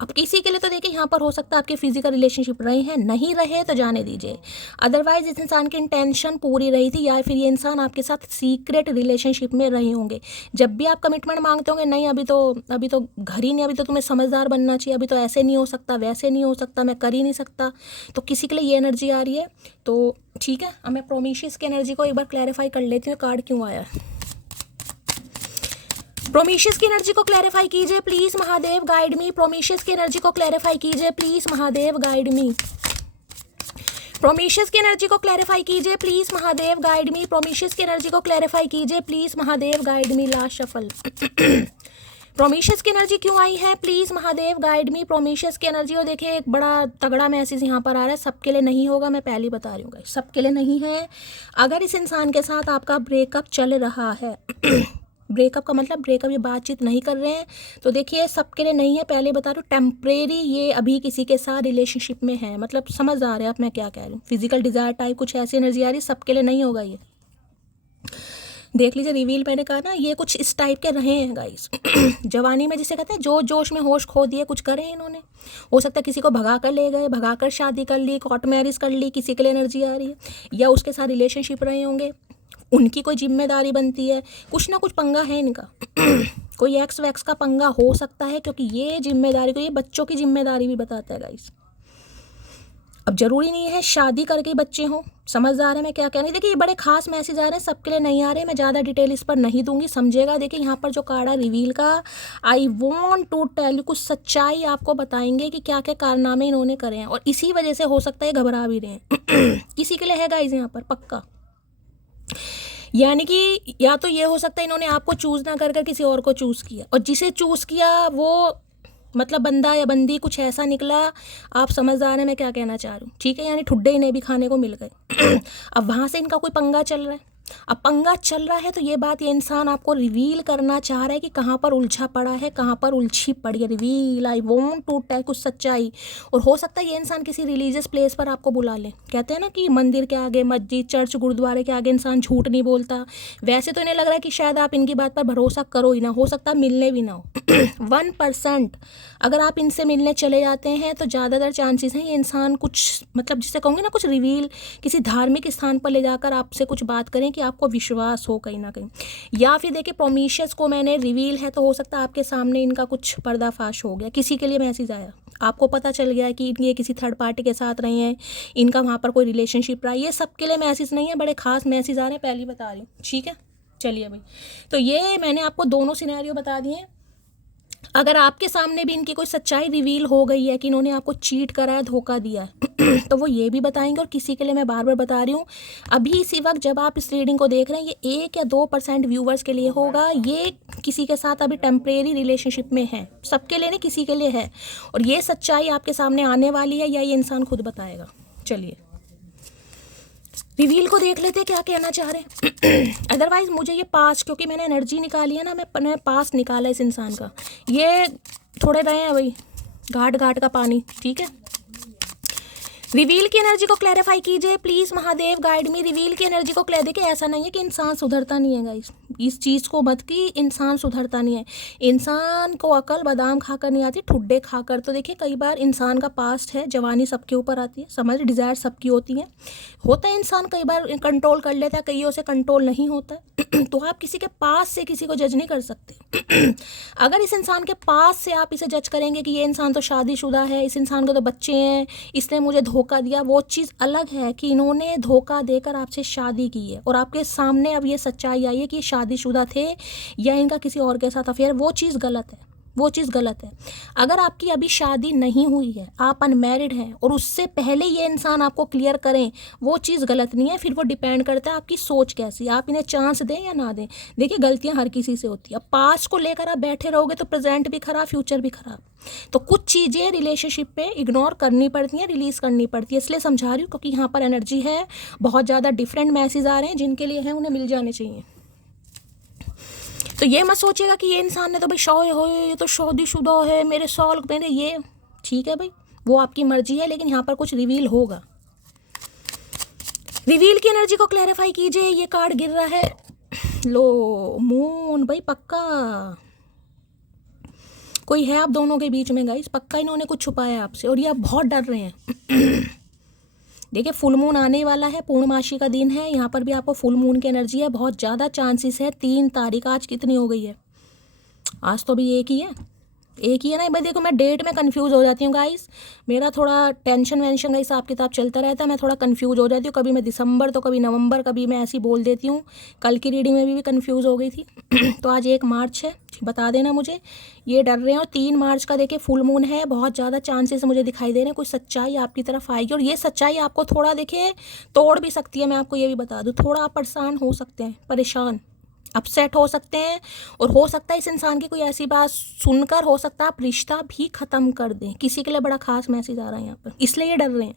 अब किसी के लिए तो देखिए यहाँ पर हो सकता है आपके फिजिकल रिलेशनशिप रहे हैं, नहीं रहे तो जाने दीजिए। अदरवाइज इस इंसान की इंटेंशन पूरी रही थी, या फिर ये इंसान आपके साथ सीक्रेट रिलेशनशिप में रहे होंगे। जब भी आप कमिटमेंट मांगते होंगे, नहीं अभी तो घर ही नहीं, अभी तो तुम्हें समझदार बनना चाहिए, अभी तो ऐसे नहीं हो सकता, वैसे नहीं हो सकता, मैं कर ही नहीं सकता, तो किसी के लिए ये एनर्जी आ रही है। तो ठीक है, अब मैं प्रोमिशियस की एनर्जी को एक बार क्लैरिफाई कर लेती हूँ, कार्ड क्यों आया है। प्रोमिशियस की एनर्जी को क्लैरिफाई कीजिए please Mahadev guide me. Prometheus की एनर्जी को क्लैरिफाई कीजिए please Mahadev guide me. Prometheus की एनर्जी को क्लैरिफाई कीजिए please Mahadev guide me. Prometheus की एनर्जी को क्लैरिफाई कीजिए please Mahadev guide me. Last shuffle. Prometheus की एनर्जी क्यों आई है, please Mahadev guide me. Prometheus की एनर्जी, और देखिए एक बड़ा तगड़ा मैसेज यहाँ पर आ रहा है, सबके लिए नहीं होगा, मैं पहले बता रही हूँ, सबके लिए नहीं है। अगर इस इंसान के साथ आपका ब्रेकअप चल रहा है ब्रेकअप का मतलब ब्रेकअप, ये बातचीत नहीं कर रहे हैं, तो देखिए सबके लिए नहीं है, पहले बता रही हूँ। टेम्परेरी ये अभी किसी के साथ रिलेशनशिप में है, मतलब समझ आ रहा है आप मैं क्या कह रही हूँ। फिजिकल डिज़ायर टाइप कुछ ऐसी एनर्जी आ रही है, सबके लिए नहीं होगा ये। देख लीजिए रिवील मैंने कहा ना, ये कुछ इस टाइप के रहे हैं गाइस। जवानी में जिसे कहते हैं जो जोश में होश खो दिए, कुछ करे इन्होंने। हो सकता है किसी को भगा कर ले गए, भगा कर शादी कर ली, कोर्ट मैरिज कर ली, किसी के लिए एनर्जी आ रही है, या उसके साथ रिलेशनशिप रहे होंगे, उनकी कोई जिम्मेदारी बनती है, कुछ ना कुछ पंगा है इनका। कोई एक्स वैक्स का पंगा हो सकता है, क्योंकि ये जिम्मेदारी को, ये बच्चों की जिम्मेदारी भी बताता है गाइस। अब जरूरी नहीं है शादी करके बच्चे हों, समझदार है मैं क्या कहना। देखिए ये बड़े खास मैसेज आ रहे हैं, सबके लिए नहीं आ रहे, मैं ज़्यादा डिटेल इस पर नहीं दूंगी, समझेगा। देखिए यहाँ पर जो कार्ड है रिवील का, I want to tell you, कुछ सच्चाई आपको बताएंगे कि क्या क्या कारनामे इन्होंने करे हैं, और इसी वजह से हो सकता है घबरा भी रहे हैं। किसी के लिए है गाइस यहाँ पर पक्का, यानी कि या तो ये हो सकता है इन्होंने आपको चूज़ ना कर कर किसी और को चूज़ किया, और जिसे चूज़ किया वो मतलब बंदा या बंदी कुछ ऐसा निकला, आप समझदार हैं मैं क्या कहना चाह रही हूँ, ठीक है। यानी ठुड्डे इन्हें भी खाने को मिल गए। अब वहाँ से इनका कोई पंगा चल रहा है, अब पंगा चल रहा है तो ये बात ये इंसान आपको रिवील करना चाह रहा है कि कहाँ पर उलझा पड़ा है, कहाँ पर उलझी पड़ी है। Reveal I want to tell, कुछ सच्चाई। और हो सकता है ये इंसान किसी रिलीजियस प्लेस पर आपको बुला ले। कहते हैं ना कि मंदिर के आगे, मस्जिद, चर्च, गुरुद्वारे के आगे इंसान झूठ नहीं बोलता। वैसे तो इन्हें लग रहा है कि शायद आप इनकी बात पर भरोसा करो ही ना, हो सकता है मिलने भी ना हो। 1% अगर आप इनसे मिलने चले जाते हैं तो ज़्यादातर चांसेस हैं ये इंसान कुछ मतलब जिसे कहूँगी ना, कुछ रिवील किसी धार्मिक स्थान पर ले जाकर आपसे कुछ बात करें कि आपको विश्वास हो कहीं ना कहीं। या फिर देखिए प्रोमिशियस को मैंने रिवील है तो हो सकता है आपके सामने इनका कुछ पर्दाफाश हो गया, किसी के लिए मैसेज आया, आपको पता चल गया कि ये किसी थर्ड पार्टी के साथ रहे हैं, इनका वहाँ पर कोई रिलेशनशिप रहा है। ये सबके लिए मैसेज नहीं है, बड़े खास मैसेज आ रहे हैं, पहले बता रही हूँ, ठीक है। चलिए भाई, तो ये मैंने आपको दोनों सिनेरियो बता दिए हैं। अगर आपके सामने भी इनकी कोई सच्चाई रिवील हो गई है कि इन्होंने आपको चीट करा है, धोखा दिया है, तो वो ये भी बताएंगे। और किसी के लिए मैं बार बार बता रही हूँ, अभी इसी वक्त जब आप इस रीडिंग को देख रहे हैं, ये 1 या 2% व्यूवर्स के लिए होगा। ये किसी के साथ अभी टेम्परेरी रिलेशनशिप में है, सबके लिए नहीं, किसी के लिए है। और ये सच्चाई आपके सामने आने वाली है, या ये इंसान खुद बताएगा। चलिए रिवील को देख लेते क्या कहना चाह रहे हैं। अदरवाइज मुझे ये पास्ट, क्योंकि मैंने एनर्जी निकाली है ना, मैं पास्ट निकाला इस इंसान का। ये थोड़े रहे हैं भाई घाट घाट का पानी, ठीक है। रिवील की एनर्जी को क्लैरिफाई कीजिए please, Mahadev guide me. Reveal की एनर्जी को क्लियर। देखिए ऐसा नहीं है कि इंसान सुधरता नहीं है गाइस, इस चीज़ को मत कि इंसान सुधरता नहीं है। इंसान को अकल बादाम खाकर नहीं आती, ठुड्डे खाकर। तो देखिए कई बार इंसान का पास्ट है, जवानी सबके ऊपर आती है, समझ, डिज़ायर सबकी होती है, होता है इंसान कई बार कंट्रोल कर लेता है, कईयों से कंट्रोल नहीं होता है। तो आप किसी के पास से किसी को जज नहीं कर सकते। अगर इस इंसान के पास से आप इसे जज करेंगे कि ये इंसान तो शादीशुदा है, इस इंसान के तो बच्चे हैं, इसने मुझे धोखा दिया, वो चीज़ अलग है कि इन्होंने धोखा देकर आपसे शादी की है और आपके सामने अब ये सच्चाई आई है कि ये शादीशुदा थे या इनका किसी और के साथ अफेयर। वो चीज़ गलत है, वो चीज़ गलत है। अगर आपकी अभी शादी नहीं हुई है, आप अनमैरिड हैं और उससे पहले ये इंसान आपको क्लियर करें, वो चीज़ गलत नहीं है। फिर वो डिपेंड करता है आपकी सोच कैसी, आप इन्हें चांस दें या ना दें। देखिए गलतियां हर किसी से होती है। अब पास्ट को लेकर आप बैठे रहोगे तो प्रेजेंट भी खराब, फ्यूचर भी खराब। तो कुछ चीज़ें रिलेशनशिप पे इग्नोर करनी पड़ती हैं, रिलीज़ करनी पड़ती है। इसलिए समझा रही हूँ क्योंकि यहाँ पर एनर्जी है, बहुत ज़्यादा डिफरेंट मैसेज आ रहे हैं, जिनके लिए हैं उन्हें मिल जाने चाहिए। तो ये मत सोचिएगा कि ये इंसान ने तो भाई शौय हो, ये तो शादीशुदा है, मेरे साल मेरे ये, ठीक है भाई, वो आपकी मर्जी है, लेकिन यहाँ पर कुछ रिवील होगा। रिवील की एनर्जी को क्लैरिफाई कीजिए। ये कार्ड गिर रहा है, लो मून भाई, पक्का कोई है आप दोनों के बीच में गाइस, पक्का इन्होंने कुछ छुपाया है आपसे और ये आप बहुत डर रहे हैं। देखिए फुल मून आने वाला है, पूर्णमासी का दिन है, यहाँ पर भी आपको फुल मून की एनर्जी है, बहुत ज़्यादा चांसेस है। 3 तारीख, आज कितनी हो गई है, आज तो भी एक ही है, एक ही है ना भाई। देखो मैं डेट में कंफ्यूज हो जाती हूँ गाइस, मेरा थोड़ा टेंशन वेंशन का हिसाब किताब चलता रहता है, मैं थोड़ा कंफ्यूज हो जाती हूँ। कभी मैं दिसंबर तो कभी नवंबर, कभी मैं ऐसी बोल देती हूँ। कल की रीडिंग में भी कंफ्यूज हो गई थी। तो आज 1 मार्च है, बता देना मुझे, ये डर रहे हैं। और 3 मार्च का देखिए फुल मून है, बहुत ज़्यादा चांसेस मुझे दिखाई दे रहे हैं कुछ सच्चाई आपकी तरफ आएगी। और ये सच्चाई आपको थोड़ा देखिए तोड़ भी सकती है, मैं आपको ये भी बता दूँ। थोड़ा आप परेशान हो सकते हैं, परेशान अपसेट हो सकते हैं, और हो सकता है इस इंसान की कोई ऐसी बात सुनकर हो सकता है आप रिश्ता भी ख़त्म कर दें। किसी के लिए बड़ा खास मैसेज आ रहा है यहाँ पर, इसलिए ये डर रहे हैं।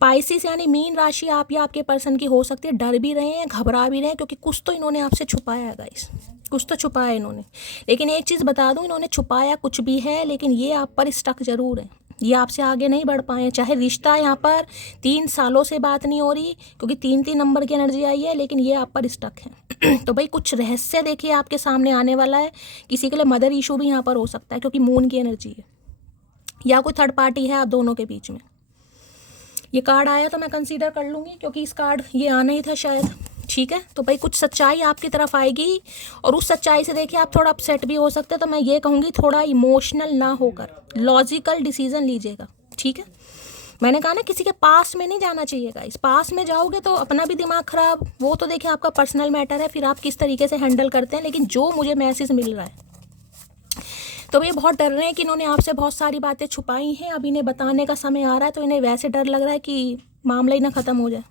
पाइसिस यानी मीन राशि आप या आपके पर्सन की हो सकती है, डर भी रहे हैं, घबरा भी रहे हैं, क्योंकि कुछ तो इन्होंने आपसे छुपाया है गाइस, कुछ तो छुपाया है इन्होंने। लेकिन एक चीज़ बता दूं, इन्होंने छुपाया कुछ भी है, लेकिन ये आप पर स्टक जरूर है। ये आपसे आगे नहीं बढ़ पाए, चाहे रिश्ता यहाँ पर 3 सालों से बात नहीं हो रही क्योंकि 3 नंबर की एनर्जी आई है, लेकिन ये आप पर स्टक है। तो भाई कुछ रहस्य देखिए आपके सामने आने वाला है। किसी के लिए मदर इशू भी यहाँ पर हो सकता है क्योंकि मून की एनर्जी है, या कोई थर्ड पार्टी है आप दोनों के बीच में। ये कार्ड आया तो मैं कंसीडर कर लूँगी क्योंकि इस कार्ड ये आना ही था शायद। ठीक है, तो भाई कुछ सच्चाई आपकी तरफ आएगी और उस सच्चाई से देखिए आप थोड़ा अपसेट भी हो सकते हैं। तो मैं ये कहूँगी थोड़ा इमोशनल ना होकर लॉजिकल डिसीजन लीजिएगा। ठीक है, मैंने कहा ना किसी के पास में नहीं जाना चाहिएगा। इस पास में जाओगे तो अपना भी दिमाग खराब, वो तो देखिए आपका पर्सनल मैटर है, फिर आप किस तरीके से हैंडल करते हैं। लेकिन जो मुझे मैसेज मिल रहा है तो ये बहुत डर रहे हैं कि इन्होंने आपसे बहुत सारी बातें छुपाई हैं, अब इन्हें बताने का समय आ रहा है, तो इन्हें वैसे डर लग रहा है कि मामला ही ना ख़त्म हो जाए।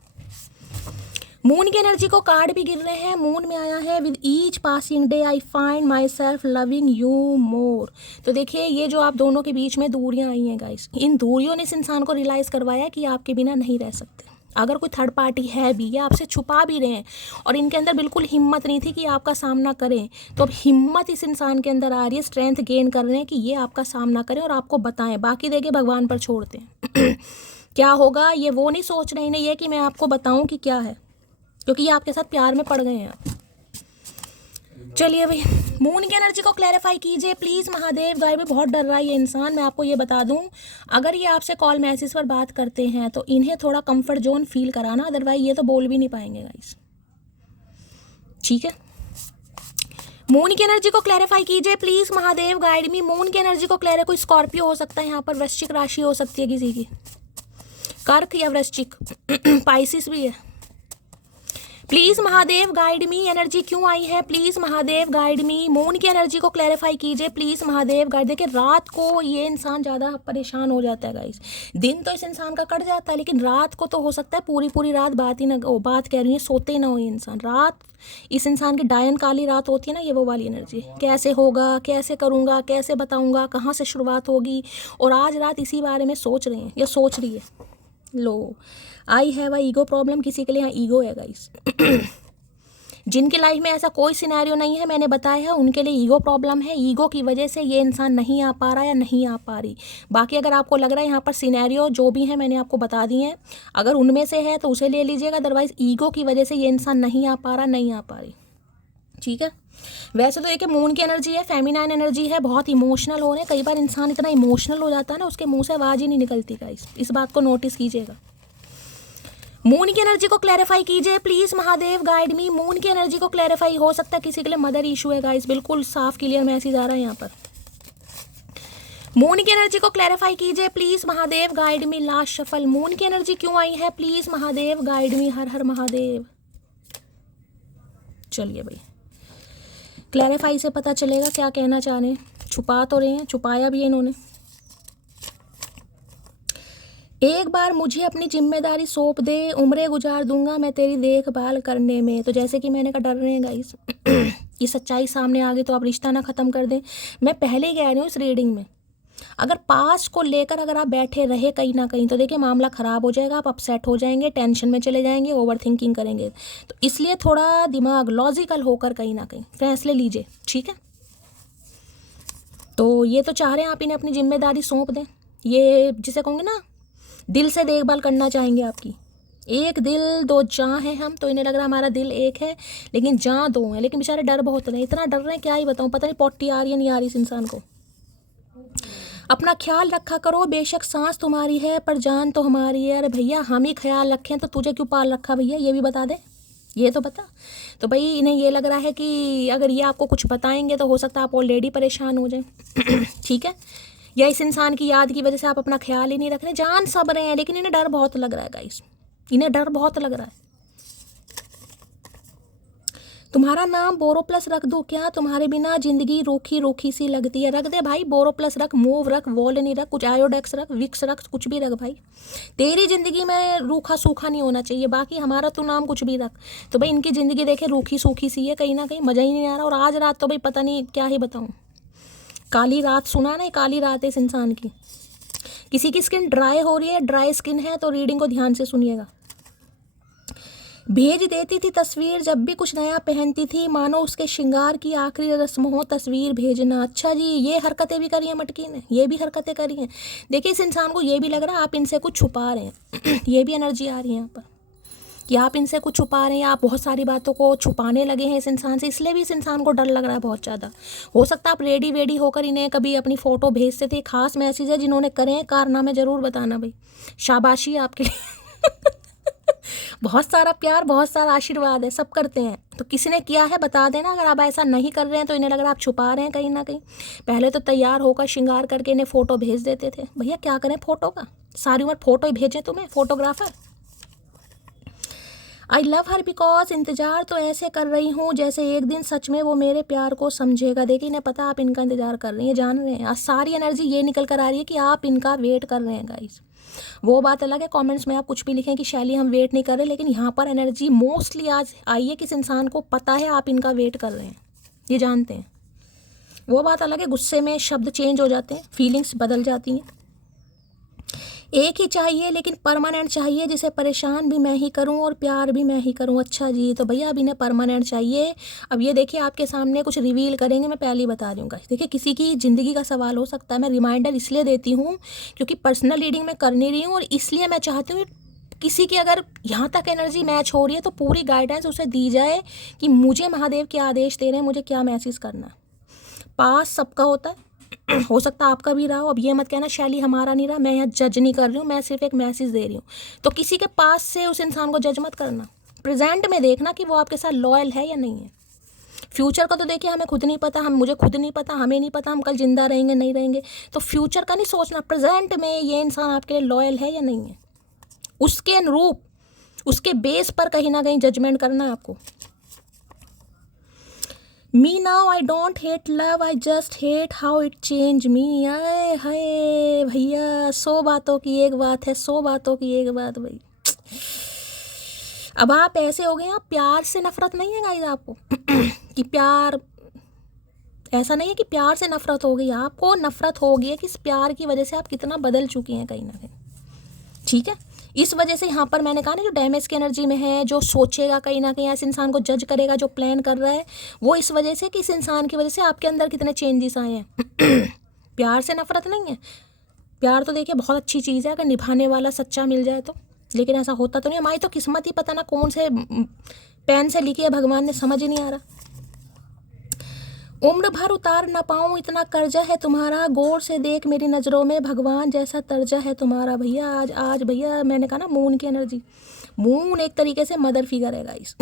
मून की एनर्जी को कार्ड भी गिर रहे हैं। मून में आया है with each passing day I find my self loving you more. तो देखिए ये जो आप दोनों के बीच में दूरियां आई हैं गाइस, इन दूरियों ने इस इंसान को रियलाइज़ करवाया कि आपके बिना नहीं रह सकते। अगर कोई थर्ड पार्टी है भी, ये आपसे छुपा भी रहे हैं और इनके अंदर बिल्कुल हिम्मत नहीं थी कि आपका सामना करें, तो अब हिम्मत इस इंसान के अंदर आ रही है, स्ट्रेंथ गेन कर रहे हैं कि ये आपका सामना करें और आपको बताएं। बाकी देखिए भगवान पर छोड़ते हैं क्या होगा ये वो नहीं सोच रहे, इन्हें ये कि मैं आपको बताऊं कि क्या है, क्योंकि ये आपके साथ प्यार में पड़ गए हैं आप। चलिए भाई मून की एनर्जी को क्लैरिफाई कीजिए प्लीज़ महादेव। गाइड में बहुत डर रहा है ये इंसान। मैं आपको ये बता दूं, अगर ये आपसे कॉल मैसेज पर बात करते हैं तो इन्हें थोड़ा कंफर्ट जोन फील कराना, अदरवाइज ये तो बोल भी नहीं पाएंगे गाइस। ठीक है, मून की एनर्जी को क्लैरिफाई कीजिए please Mahadev guide me. Moon की एनर्जी को क्लैरिफाई, कोई स्कॉर्पियो हो सकता है यहाँ पर, वृश्चिक राशि हो सकती है किसी की, कर्क या वृश्चिक, पाइसिस भी है। Please Mahadev guide me, energy क्यों आई है please Mahadev guide me. Moon की एनर्जी को क्लैरिफाई कीजिए प्लीज़ महादेव गाइड। देखिए रात को ये इंसान ज़्यादा परेशान हो जाता है गाइस। दिन तो इस इंसान का कट जाता है, लेकिन रात को तो हो सकता है पूरी रात बात ही ना, बात कह रही है, सोते ना हो ये इंसान। रात इस इंसान की डायन काली रात होती है ना, ये वो वाली एनर्जी। कैसे होगा, कैसे करूँगा, कैसे बताऊँगा, कहाँ से शुरुआत होगी, और आज रात इसी बारे में सोच रहे हैं या सोच रही है। लो I have a ego problem, किसी के लिए यहाँ ईगो है गाइस। जिनके लाइफ में ऐसा कोई सिनेरियो नहीं है मैंने बताया है, उनके लिए ईगो प्रॉब्लम है। ईगो की वजह से ये इंसान नहीं आ पा रहा या नहीं आ पा रही। बाकी अगर आपको लग रहा है यहाँ पर सिनेरियो जो भी है मैंने आपको बता दी हैं, अगर उनमें से है तो उसे ले लीजिएगा, अदरवाइज ईगो की वजह से ये इंसान नहीं आ पा रहा, नहीं आ पा रही। ठीक है, वैसे तो एक मून की एनर्जी है, फेमिनाइन एनर्जी है, बहुत इमोशनल हो रहे हैं। कई बार इंसान इतना इमोशनल हो जाता है ना, उसके मुंह से आवाज़ ही नहीं निकलती गाइस, इस बात को नोटिस कीजिएगा। मून की एनर्जी को क्लैरिफाई कीजिए please Mahadev guide me. Moon की एनर्जी को क्लैरिफाई, हो सकता है किसी के लिए मदर इशू है गाइस, बिल्कुल साफ क्लियर मैसेज आ रहा है यहाँ पर। मून की एनर्जी को क्लैरिफाई कीजिए please Mahadev guide me. Last shuffle, moon की एनर्जी क्यों आई है प्लीज़ महादेव गाइड मी। हर हर महादेव। चलिए भाई क्लैरिफाई से पता चलेगा क्या कहना चाह रहे हैं। छुपा तो रहे हैं, छुपाया भी है इन्होंने। एक बार मुझे अपनी जिम्मेदारी सौंप दे, उम्रें गुजार दूंगा मैं तेरी देखभाल करने में। तो जैसे कि मैंने कहा डर रहे हैं गाइस ये सच्चाई सामने आ गई तो आप रिश्ता ना ख़त्म कर दें। मैं पहले ही कह रही हूँ इस रीडिंग में, अगर पास्ट को लेकर अगर आप बैठे रहे कहीं ना कहीं तो देखिए मामला ख़राब हो जाएगा, आप अपसेट हो जाएंगे, टेंशन में चले जाएंगे, ओवर थिंकिंग करेंगे। तो इसलिए थोड़ा दिमाग लॉजिकल होकर कहीं ना कहीं फैसले लीजिए। ठीक है, तो ये तो चाह रहे हैं आप इन्हें अपनी जिम्मेदारी सौंप दें। ये जिसे कहूँगे ना दिल से देखभाल करना चाहेंगे आपकी। एक दिल दो जाँ हैं हम, तो इन्हें लग रहा है हमारा दिल एक है लेकिन जाँ दो हैं। लेकिन बेचारे डर बहुत रहे हैं, इतना डर रहे हैं क्या ही बताऊँ, पता नहीं पॉटी आ रही है नहीं आ रही इस इंसान को। अपना ख्याल रखा करो, बेशक सांस तुम्हारी है पर जान तो हमारी है। अरे भैया हम ही ख्याल रखें तो तुझे क्यों पाल रखा भैया, ये भी बता दे, ये तो बता। तो भाई इन्हें ये लग रहा है कि अगर ये आपको कुछ बताएंगे तो हो सकता है आप ऑलरेडी परेशान हो जाए। ठीक है, या इस इंसान की याद की वजह से आप अपना ख्याल ही नहीं रख रहे। जान सब रहे हैं लेकिन इन्हें डर बहुत लग रहा है गाइस, इन्हें डर बहुत लग रहा है। तुम्हारा नाम बोरो प्लस रख दो क्या, तुम्हारे बिना जिंदगी रूखी रूखी सी लगती है। रख दे भाई, बोरो प्लस रख, मूव रख, वॉल नहीं रख, कुछ आयोडेक्स रख, विक्स रख, कुछ भी रख भाई। तेरी ज़िंदगी में रूखा सूखा नहीं होना चाहिए, बाकी हमारा तो नाम कुछ भी रख। तो भाई इनकी ज़िंदगी देखे रूखी सूखी सी है, कहीं ना कहीं मज़ा ही नहीं आ रहा। और आज रात तो भाई पता नहीं क्या ही बताऊँ, काली रात सुना नहीं, काली रात है इस इंसान की। किसी की स्किन ड्राई हो रही है, ड्राई स्किन है तो रीडिंग को ध्यान से सुनिएगा। भेज देती थी तस्वीर जब भी कुछ नया पहनती थी, मानो उसके श्रृंगार की आखिरी रस्म हो तस्वीर भेजना। अच्छा जी, ये हरकतें भी करी हैं मटकी ने, ये भी हरकतें करी हैं। देखिए, इस इंसान को ये भी लग रहा है आप इनसे कुछ छुपा रहे हैं ये भी एनर्जी आ रही है यहाँ पर कि आप इनसे कुछ छुपा रहे हैं, आप बहुत सारी बातों को छुपाने लगे हैं इस इंसान से, इसलिए भी इस इंसान को डर लग रहा है बहुत ज़्यादा। हो सकता है आप रेडी वेडी होकर इन्हें कभी अपनी फ़ोटो भेजते थे। खास मैसेज है, जिन्होंने करे हैं कारनामे ज़रूर बताना भाई, शाबाशी आपके लिए बहुत सारा प्यार, बहुत सारा आशीर्वाद है, सब करते हैं। तो किसी ने किया है बता देना। अगर आप ऐसा नहीं कर रहे हैं तो इन्हें लग रहा है आप छुपा रहे हैं कहीं ना कहीं। पहले तो तैयार होकर श्रृंगार करके इन्हें फ़ोटो भेज देते थे। भैया क्या करें फ़ोटो का, सारी उम्र फ़ोटो ही भेजें तुम्हें, photographer. I love her because इंतज़ार तो ऐसे कर रही हूँ जैसे एक दिन सच में वो मेरे प्यार को समझेगा। देखिए, इन्हें पता आप इनका इंतज़ार कर रही हैं, जान रहे हैं। आज सारी एनर्जी ये निकल कर आ रही है कि आप इनका वेट कर रहे हैं गाइस। वो बात अलग है, कमेंट्स में आप कुछ भी लिखें कि शैली हम वेट नहीं कर रहे, लेकिन यहाँ पर एनर्जी मोस्टली आज आई है कि इस इंसान को पता है आप इनका वेट कर रहे हैं, ये जानते हैं। वो बात अलग है, गुस्से में शब्द चेंज हो जाते हैं, फीलिंग्स बदल जाती हैं। एक ही चाहिए लेकिन परमानेंट चाहिए, जिसे परेशान भी मैं ही करूं और प्यार भी मैं ही करूं। अच्छा जी, तो भैया अब इन्हें परमानेंट चाहिए। अब ये देखिए आपके सामने कुछ रिवील करेंगे, मैं पहले ही बता रही हूँ गाइस। देखिए, किसी की ज़िंदगी का सवाल हो सकता है। मैं रिमाइंडर इसलिए देती हूँ क्योंकि पर्सनल रीडिंग मैं कर नहीं रही हूँ, और इसलिए मैं चाहती हूँ किसी की अगर यहाँ तक एनर्जी मैच हो रही है तो पूरी गाइडेंस उसे दी जाए कि मुझे महादेव क्या आदेश दे रहे हैं, मुझे क्या मैसेज करना है। पास सबका होता है हो सकता है आपका भी रहा हो। अब ये मत कहना शैली हमारा नहीं रहा, मैं यहाँ जज नहीं कर रही हूँ, मैं सिर्फ एक मैसेज दे रही हूँ। तो किसी के पास से उस इंसान को जज मत करना, प्रेजेंट में देखना कि वो आपके साथ लॉयल है या नहीं है। फ्यूचर का तो देखिए हमें खुद नहीं पता, मुझे खुद नहीं पता, हमें नहीं पता हम कल जिंदा रहेंगे नहीं रहेंगे। तो फ्यूचर का नहीं सोचना, प्रेजेंट में ये इंसान आपके लिए लॉयल है या नहीं है, उसके अनुरूप, उसके बेस पर कहीं ना कहीं जजमेंट करना है आपको। Me now I don't hate love, I just hate how it change me. आए हाय भैया, 100 बातों की एक बात है, 100 बातों की एक बात भाई। अब आप ऐसे हो गए, आप प्यार से नफरत नहीं है गाइस आपको कि प्यार ऐसा नहीं है कि प्यार से नफरत हो गई, आपको नफरत हो गई है कि इस प्यार की वजह से आप कितना बदल चुकी हैं कहीं ना कहीं। ठीक है, इस वजह से यहाँ पर मैंने कहा ना, जो डैमेज की एनर्जी में है, जो सोचेगा कहीं ना कहीं ऐसे इंसान को जज करेगा, जो प्लान कर रहा है, वो इस वजह से कि इस इंसान की वजह से आपके अंदर कितने चेंजेस आए हैं प्यार से नफरत नहीं है। प्यार तो देखिए बहुत अच्छी चीज़ है अगर निभाने वाला सच्चा मिल जाए तो, लेकिन ऐसा होता तो नहीं। हमारी तो किस्मत ही पता ना कौन से पेन से लिखी है भगवान ने, समझ ही नहीं आ रहा। उम्र भर उतार ना पाऊँ इतना कर्जा है तुम्हारा, गौर से देख मेरी नज़रों में भगवान जैसा तर्जा है तुम्हारा। भैया आज भैया मैंने कहा ना, मून की एनर्जी, मून एक तरीके से मदर फिगर है गाइस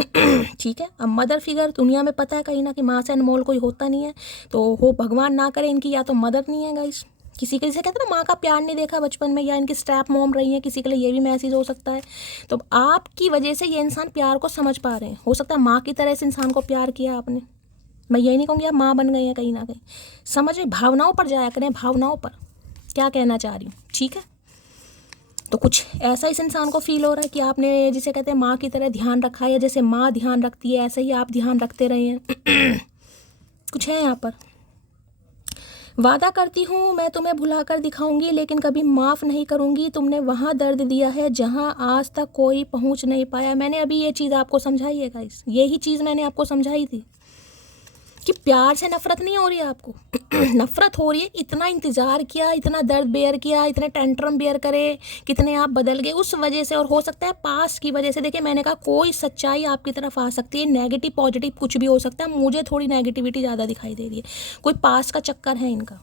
ठीक है, अब मदर फिगर दुनिया में पता है कहीं ना कि माँ से अनमोल कोई होता नहीं है। तो हो भगवान ना करे इनकी या तो मदर नहीं है गाइस, किसी के जैसे कहते हैं ना माँ का प्यार नहीं देखा बचपन में, या इनकी स्ट्रैप मॉम रही है, किसी के लिए ये भी मैसेज हो सकता है। तो आपकी वजह से ये इंसान प्यार को समझ पा रहे हैं, हो सकता है माँ की तरह इस इंसान को प्यार किया आपने। मैं यही नहीं कहूँगी आप माँ बन गई हैं कहीं ना कहीं, समझ में भावनाओं पर जाया करें, भावनाओं पर क्या कहना चाह रही हूँ। ठीक है, तो कुछ ऐसा इस इंसान को फील हो रहा है कि आपने जिसे कहते हैं माँ की तरह ध्यान रखा है, या जैसे माँ ध्यान रखती है ऐसे ही आप ध्यान रखते रहे हैं कुछ है यहाँ पर। वादा करती हूँ मैं तुम्हें भुला कर दिखाऊंगी, लेकिन कभी माफ़ नहीं करूँगी। तुमने वहाँ दर्द दिया है जहाँ आज तक कोई पहुँच नहीं पाया। मैंने अभी ये चीज़ आपको समझाई है गाइस, यही चीज़ मैंने आपको समझाई थी कि प्यार से नफरत नहीं हो रही है आपको नफरत हो रही है, इतना इंतज़ार किया, इतना दर्द बेयर किया, इतने टेंट्रम बेयर करे, कितने आप बदल गए उस वजह से। और हो सकता है पास की वजह से। देखिए मैंने कहा कोई सच्चाई आपकी तरफ आ सकती है, नेगेटिव पॉजिटिव कुछ भी हो सकता है, मुझे थोड़ी नेगेटिविटी ज़्यादा दिखाई दे रही है, कोई पास का चक्कर है इनका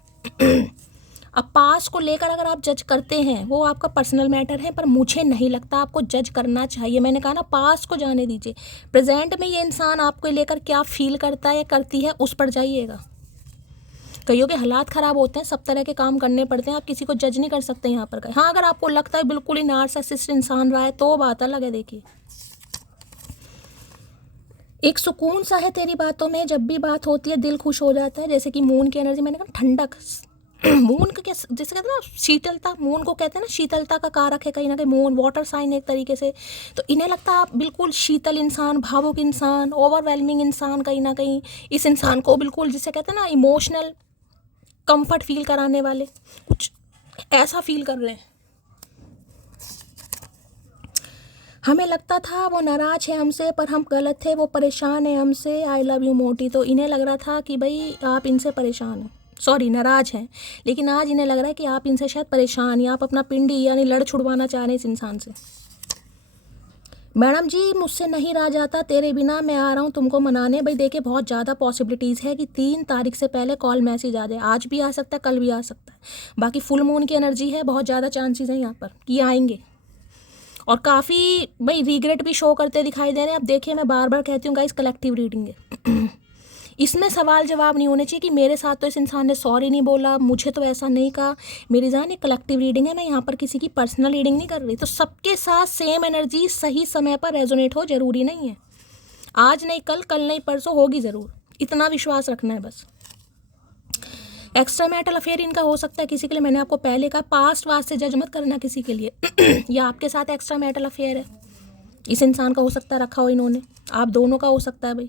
अब पास को लेकर अगर आप जज करते हैं वो आपका पर्सनल मैटर है, पर मुझे नहीं लगता आपको जज करना चाहिए। मैंने कहा ना, पास को जाने दीजिए, प्रेजेंट में ये इंसान आपको लेकर क्या फील करता है या करती है उस पर जाइएगा। कईयों के हालात ख़राब होते हैं, सब तरह के काम करने पड़ते हैं, आप किसी को जज नहीं कर सकते यहाँ पर। हाँ, अगर आपको लगता है बिल्कुल ही नार्सिसिस्ट इंसान रहा है तो बात अलग है। देखिए एक सुकून सा है तेरी बातों में, जब भी बात होती है दिल खुश हो जाता है। जैसे कि मून की एनर्जी, मैंने कहा ठंडक मून का क्या, जैसे कहते हैं ना शीतलता, मून को कहते हैं ना शीतलता का कारक है कहीं ना कहीं मून, वाटर साइन एक तरीके से। तो इन्हें लगता है आप बिल्कुल शीतल इंसान, भावुक इंसान, ओवरवेलमिंग इंसान कहीं ना कहीं। इस इंसान को बिल्कुल जिसे कहते हैं ना इमोशनल कंफर्ट फील कराने वाले, कुछ ऐसा फील कर रहे हैं। हमें लगता था वो नाराज़ है हमसे, पर हम गलत थे, वो परेशान है हमसे। आई लव यू मोटी। तो इन्हें लग रहा था कि भाई आप इनसे परेशान हैं, सॉरी नाराज़ हैं, लेकिन आज इन्हें लग रहा है कि आप इनसे शायद परेशान, या आप अपना पिंडी यानी लड़ छुड़वाना चाह रहे हैं इस इंसान से। मैडम जी मुझसे नहीं रहा जाता तेरे बिना, मैं आ रहा हूँ तुमको मनाने। भाई देखिए बहुत ज़्यादा पॉसिबिलिटीज़ है कि 3 तारीख से पहले कॉल मैसेज आ जाए। आज भी आ सकता है, कल भी आ सकता है। बाकी फुल मून की एनर्जी है, बहुत ज़्यादा चांसेस हैं यहाँ पर कि आएंगे, और काफ़ी भाई रिग्रेट भी शो करते दिखाई दे रहे हैं। अब देखिए मैं बार बार कहती हूँ गाइस, कलेक्टिव रीडिंग है। इसमें सवाल जवाब नहीं होने चाहिए कि मेरे साथ तो इस इंसान ने सॉरी नहीं बोला, मुझे तो ऐसा नहीं कहा। मेरी जान ये कलेक्टिव रीडिंग है, मैं यहाँ पर किसी की पर्सनल रीडिंग नहीं कर रही। तो सबके साथ सेम एनर्जी सही समय पर रेजोनेट हो जरूरी नहीं है। आज नहीं कल, कल नहीं परसों होगी ज़रूर, इतना विश्वास रखना है बस। एक्स्ट्रा मैरिटल अफेयर इनका हो सकता है किसी के लिए, मैंने आपको पहले कहा पास्ट वास्ट से जज मत करना किसी के लिए। या आपके साथ एक्स्ट्रा मैरिटल अफेयर है, इस इंसान का हो सकता है रखा हो इन्होंने, आप दोनों का हो सकता है। भाई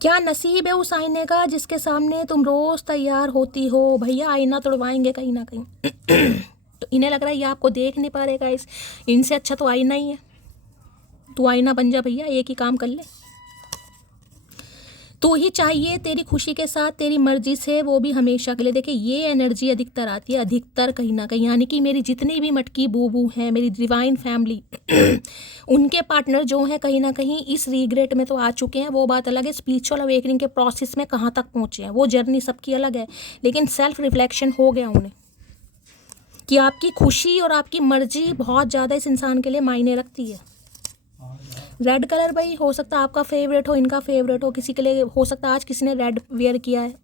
क्या नसीब है उस आईने का जिसके सामने तुम रोज़ तैयार होती हो। भैया आईना तोड़वाएंगे कहीं ना कहीं। तो इन्हें लग रहा है ये आपको देख नहीं पा रहे गाइस, इनसे अच्छा तो आईना ही है। तू आईना बन जा भैया, एक ही काम कर ले। तू ही चाहिए तेरी खुशी के साथ, तेरी मर्जी से, वो भी हमेशा के लिए। देखिए ये एनर्जी अधिकतर आती है, अधिकतर कहीं ना कहीं, यानी कि मेरी जितनी भी मटकी बूबू हैं, मेरी डिवाइन फैमिली, उनके पार्टनर जो हैं कहीं ना कहीं इस रिग्रेट में तो आ चुके हैं। वो बात अलग है, स्पिरिचुअल अवेकनिंग के प्रोसेस में कहाँ तक पहुँचे हैं, वो जर्नी सबकी अलग है, लेकिन सेल्फ रिफ्लेक्शन हो गया उन्हें कि आपकी खुशी और आपकी मर्जी बहुत ज़्यादा इस इंसान के लिए मायने रखती है। रेड कलर भाई हो सकता है आपका फेवरेट हो, इनका फेवरेट हो, किसी के लिए हो सकता है आज किसी ने रेड वेयर किया है।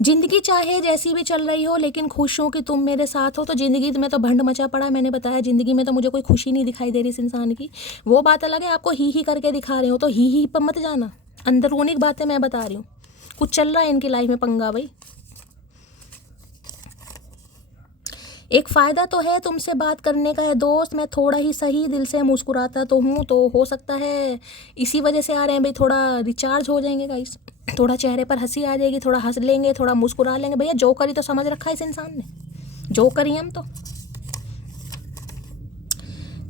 जिंदगी चाहे जैसी भी चल रही हो, लेकिन खुश हो कि तुम मेरे साथ हो। तो ज़िंदगी में तो भंड मचा पड़ा है, मैंने बताया ज़िंदगी में तो मुझे कोई खुशी नहीं दिखाई दे रही इस इंसान की। वो बात अलग है, आपको ही करके दिखा रहे हो, तो ही पर मत जाना, अंदरूनी बातें मैं बता रही हूँ। कुछ चल रहा है इनकी लाइफ में पंगा भाई। एक फ़ायदा तो है तुमसे बात करने का है दोस्त, मैं थोड़ा ही सही दिल से मुस्कुराता तो हूँ, तो हो सकता है इसी वजह से आ रहे हैं भाई, थोड़ा रिचार्ज हो जाएंगे गाइस, थोड़ा चेहरे पर हंसी आ जाएगी, थोड़ा हंस लेंगे, थोड़ा मुस्कुरा लेंगे। भैया जो करी तो समझ रखा है इस इंसान ने, जो करी हम तो।